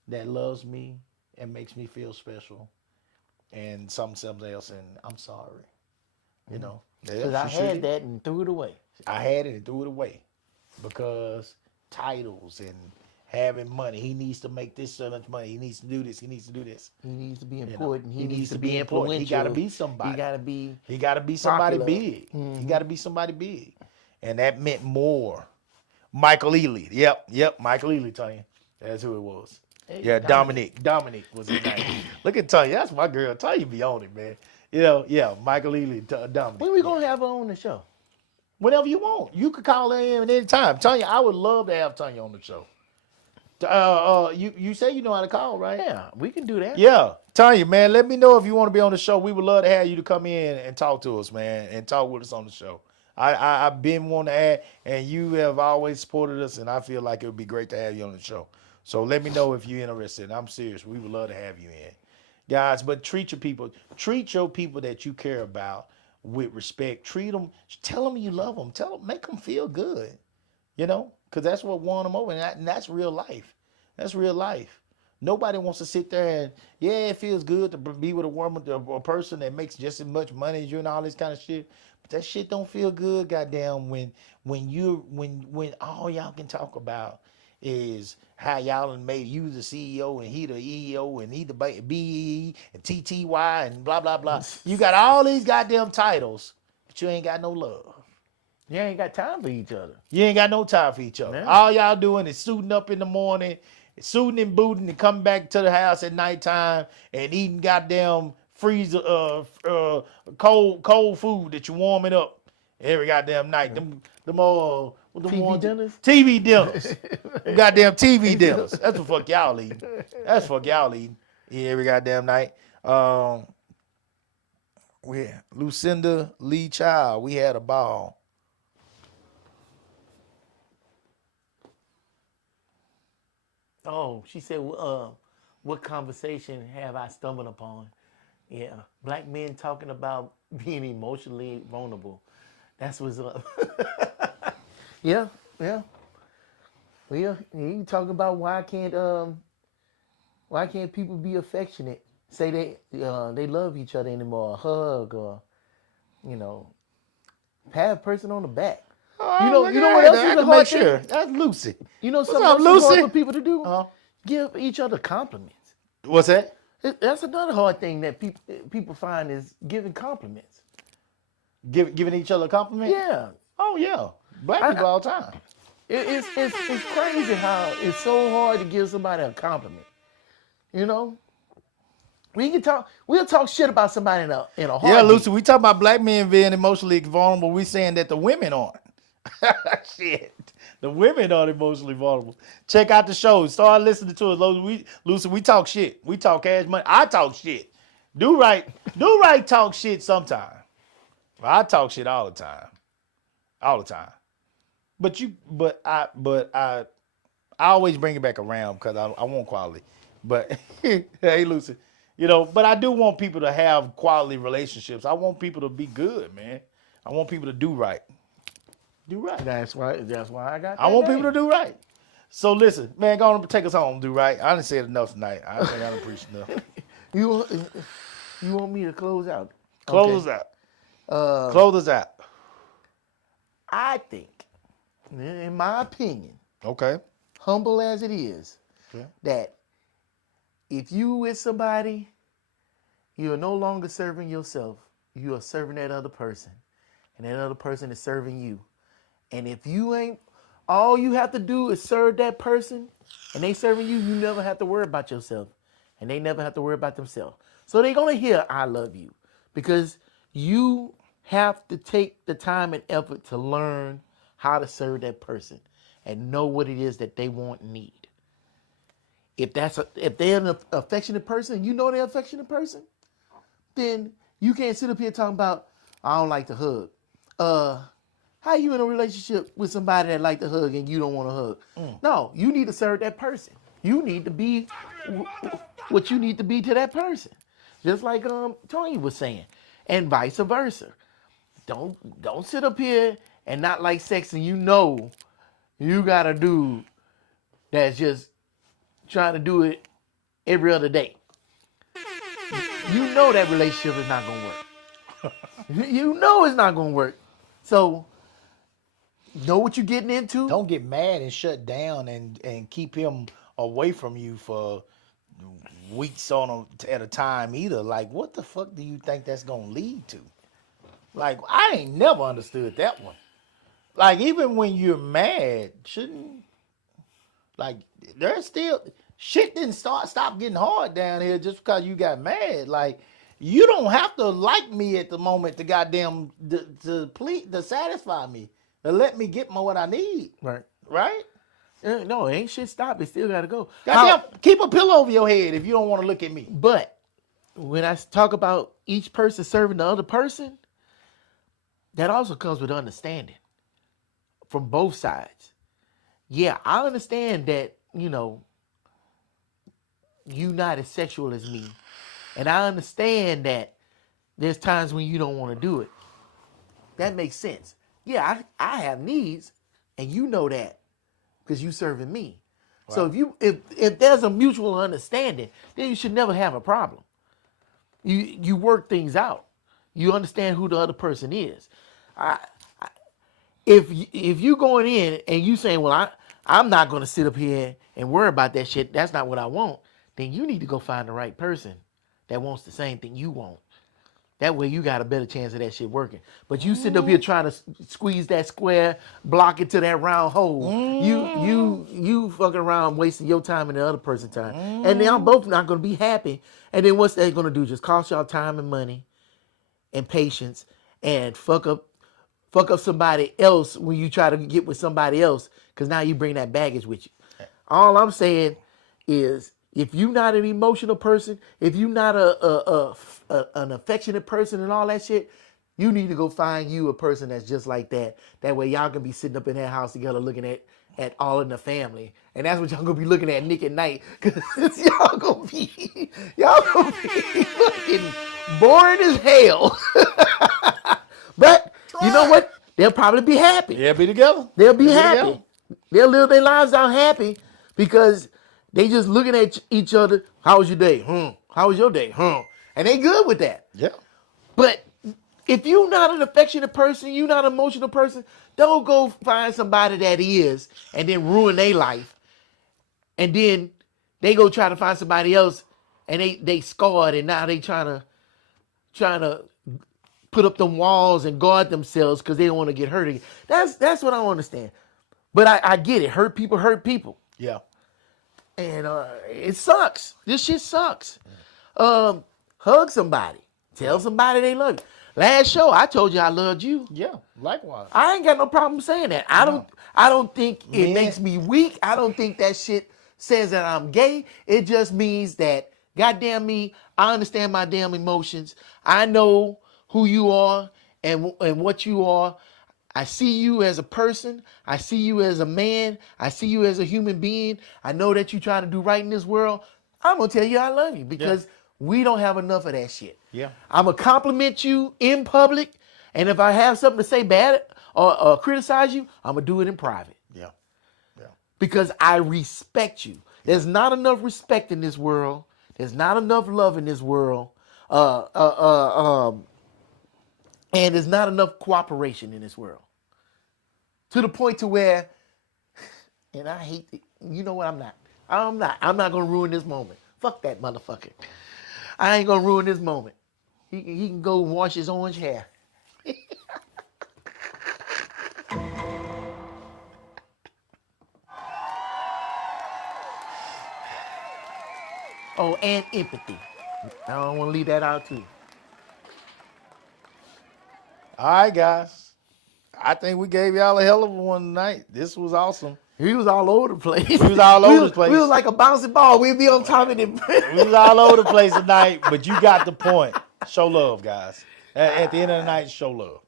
that loves me and makes me feel special, and something else. And I'm sorry, Because I had that and threw it away. I had it and threw it away because titles and having money. He needs to make this so much money. He needs to do this. He needs to do this. He needs to be important. He needs to be important. He got to be somebody. He got to be somebody popular. big. He got to be somebody big. And that meant more. Michael Ealy. Yep. Michael Ealy, Tanya. That's who it was. Hey, yeah, Dominic was his name. Look at Tanya. That's my girl. Tanya be on it, man. Michael Ealy, Dominic. When we going to have her on the show? Whenever you want. You could call her in at any time. Tanya, I would love to have Tanya on the show. You say you know how to call, right? Yeah, we can do that. Yeah. Tanya, man, let me know if you want to be on the show. We would love to have you to come in and talk to us, man, and talk with us on the show. I've been wanting to add, and you have always supported us, and I feel like it would be great to have you on the show. So let me know if you're interested. I'm serious. We would love to have you in. Guys, but treat your people that you care about with respect. Treat them, tell them you love them. Make them feel good. You know, because that's what won them over, and that's real life. That's real life. Nobody wants to sit there and it feels good to be with a woman, a person that makes just as much money as you and all this kind of shit. But that shit don't feel good, goddamn. When all y'all can talk about is how y'all done made you the CEO and he the EO and he the BE and TTY and blah blah blah. You got all these goddamn titles, but you ain't got no love. You ain't got time for each other. You ain't got no time for each other. Yeah. All y'all doing is suiting up in the morning, suiting and booting, and coming back to the house at nighttime and eating goddamn freezer cold food that you warming up every goddamn night. Them TV dinners? TV dinners. Them goddamn TV dinners. That's what fuck y'all eating. That's fuck y'all eating. Yeah, every goddamn night. Lucinda Lee Child, we had a ball. Oh, she said, what conversation have I stumbled upon? Yeah, black men talking about being emotionally vulnerable. That's what's up. Yeah. Well, yeah, you talking about why can't people be affectionate? Say they love each other anymore, hug or, pat a person on the back. You know what else is a hard thing? That's Lucy. You know What's something up, else is hard Lucy? for people to do? Uh-huh. Give each other compliments. What's that? That's another hard thing that people find is giving compliments. Giving each other a compliment? Yeah. Oh yeah. Black people all the time. It's crazy how it's so hard to give somebody a compliment. You know? We'll talk shit about somebody in a heartbeat. Yeah, Lucy, we talk about black men being emotionally vulnerable. We saying that the women aren't. Shit. The women aren't emotionally vulnerable. Check out the show. Start listening to it. Lucy, we talk shit. We talk cash money. I talk shit. Do right talk shit sometime. I talk shit all the time. All the time. But I always bring it back around because I want quality. But hey, Lucy, but I do want people to have quality relationships. I want people to be good, man. I want people to do right. Do right. That's why I got that I want name. people to do right. So listen, man, go on and take us home. Do right. I didn't say it enough tonight. I think I done preached enough. You want me to close out? Close us out. Close us out. I think, in my opinion, Okay. humble as it is, Okay. that if you with somebody, you are no longer serving yourself. You are serving that other person. And that other person is serving you. And if you ain't, all you have to do is serve that person and they serving you, you never have to worry about yourself. And they never have to worry about themselves. So they're going to hear, I love you. Because you have to take the time and effort to learn how to serve that person and know what it is that they want and need. If they're an affectionate person, you know they're an affectionate person, then you can't sit up here talking about, I don't like to hug. How you in a relationship with somebody that like to hug and you don't want to hug? No, you need to serve that person. You need to be what you need to be to that person. Just like Tony was saying, and vice versa. Don't sit up here and not like sex and you got a dude that's just trying to do it every other day. You know that relationship is not going to work. You know it's not going to work. So, know what you're getting into. Don't get mad and shut down and keep him away from you for weeks at a time either. Like, what the fuck do you think that's going to lead to? Like, I ain't never understood that one. Like, even when you're mad, there's still, shit didn't stop getting hard down here just because you got mad. Like, you don't have to like me at the moment to goddamn to satisfy me, to let me get what I need. Right. Right? No, ain't shit stopped. It still got to go. Goddamn, keep a pillow over your head if you don't want to look at me. But when I talk about each person serving the other person, that also comes with understanding from both sides. Yeah, I understand that, you're not as sexual as me. And I understand that there's times when you don't want to do it. That makes sense. Yeah, I have needs. and you know that because you serving me. So if there's a mutual understanding, then you should never have a problem. You work things out. You understand who the other person is. If you going in and you saying, well, I'm not going to sit up here and worry about that shit. That's not what I want. Then you need to go find the right person that wants the same thing you want. That way you got a better chance of that shit working. But you sitting up here trying to squeeze that square, block it to that round hole. You fucking around wasting your time and the other person's time. And then I'm both not going to be happy. And then what's that going to do? Just cost y'all time and money and patience and fuck up somebody else when you try to get with somebody else, because now you bring that baggage with you. All I'm saying is, if you're not an emotional person, if you're not an affectionate person and all that shit, you need to go find you a person that's just like that. That way y'all can be sitting up in that house together looking at All in the Family. And that's what y'all gonna be looking at Nick at night. Cause y'all gonna be fucking boring as hell. But you know what? They'll probably be happy. Yeah, be together. They'll be happy. Together. They'll live their lives out happy because they just looking at each other. How was your day? How was your day? And they good with that. Yeah. But if you're not an affectionate person, you're not an emotional person, don't go find somebody that is and then ruin their life. And then they go try to find somebody else and they scarred and now they trying to put up them walls and guard themselves because they don't want to get hurt again. That's what I don't understand. But I get it. Hurt people. Yeah. And it sucks. This shit sucks. Hug somebody. Tell somebody they love you. Last show, I told you I loved you. Yeah. Likewise. I ain't got no problem saying that. I don't think it makes me weak. I don't think that shit says that I'm gay. It just means that, goddamn me, I understand my damn emotions. I know who you are and what you are. I see you as a person. I see you as a man. I see you as a human being. I know that you're trying to do right in this world. I'm going to tell you I love you because we don't have enough of that shit. Yeah. I'm going to compliment you in public. And if I have something to say bad or criticize you, I'm going to do it in private. Yeah. Yeah. Because I respect you. There's not enough respect in this world. There's not enough love in this world. And there's not enough cooperation in this world. To the point to where, and I hate it. You know what? I'm not going to ruin this moment. Fuck that motherfucker. I ain't going to ruin this moment. He can go wash his orange hair. Oh, and empathy. I don't want to leave that out too. All right, guys. I think we gave y'all a hell of a one tonight. This was awesome. He was all over the place. We was all over the place. We was like a bouncing ball. We'd be on top of it. We was all over the place tonight, but you got the point. Show love, guys. At the end of the night, show love.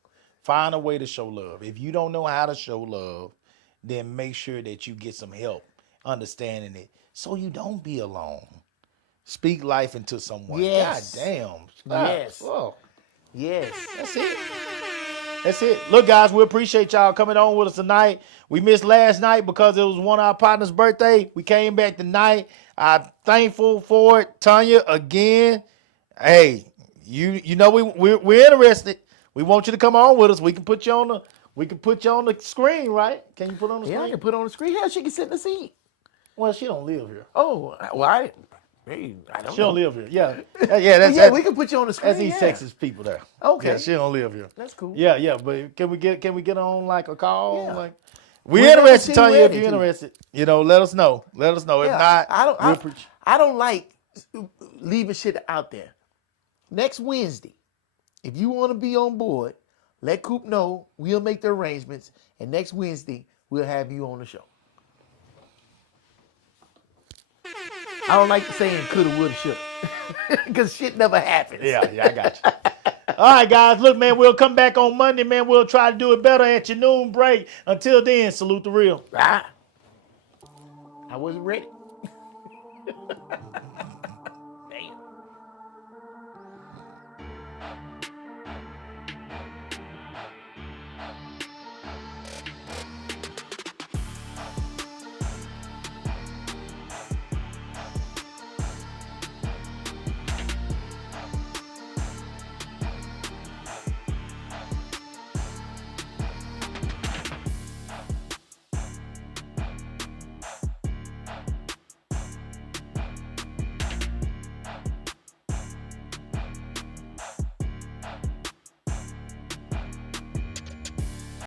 Find a way to show love. If you don't know how to show love, then make sure that you get some help understanding it so you don't be alone. Speak life into someone. Yes. God damn. Yes. Oh, Yes. that's it. That's it. Look, guys, we appreciate y'all coming on with us tonight. We missed last night because it was one of our partners' birthday. We came back tonight. I'm thankful for it. Tanya, again, hey, you know we're interested. We want you to come on with us. We can put you on the screen, right? Can you put on the screen? Yeah, I can put on the screen. Hell, she can sit in the seat. Well, she don't live here. Oh, well, I don't She don't know. live here. Yeah. That's Yeah, we can put you on the screen. that's these yeah. sexist people there. Okay. Yeah, she don't live here. That's cool. Yeah, but can we get on like a call? Yeah. Like We're we're interested, ready Tanya. If to. you're interested, let us know. Let us know. If Yeah, not, I don't like leaving shit out there. Next Wednesday, if you want to be on board, let Coop know. We'll make the arrangements, and next Wednesday we'll have you on the show. I don't like saying coulda, woulda, shoulda, because shit never happens. Yeah, I got you. All right, guys. Look, man, we'll come back on Monday, man. We'll try to do it better at your noon break. Until then, salute the real. I wasn't ready.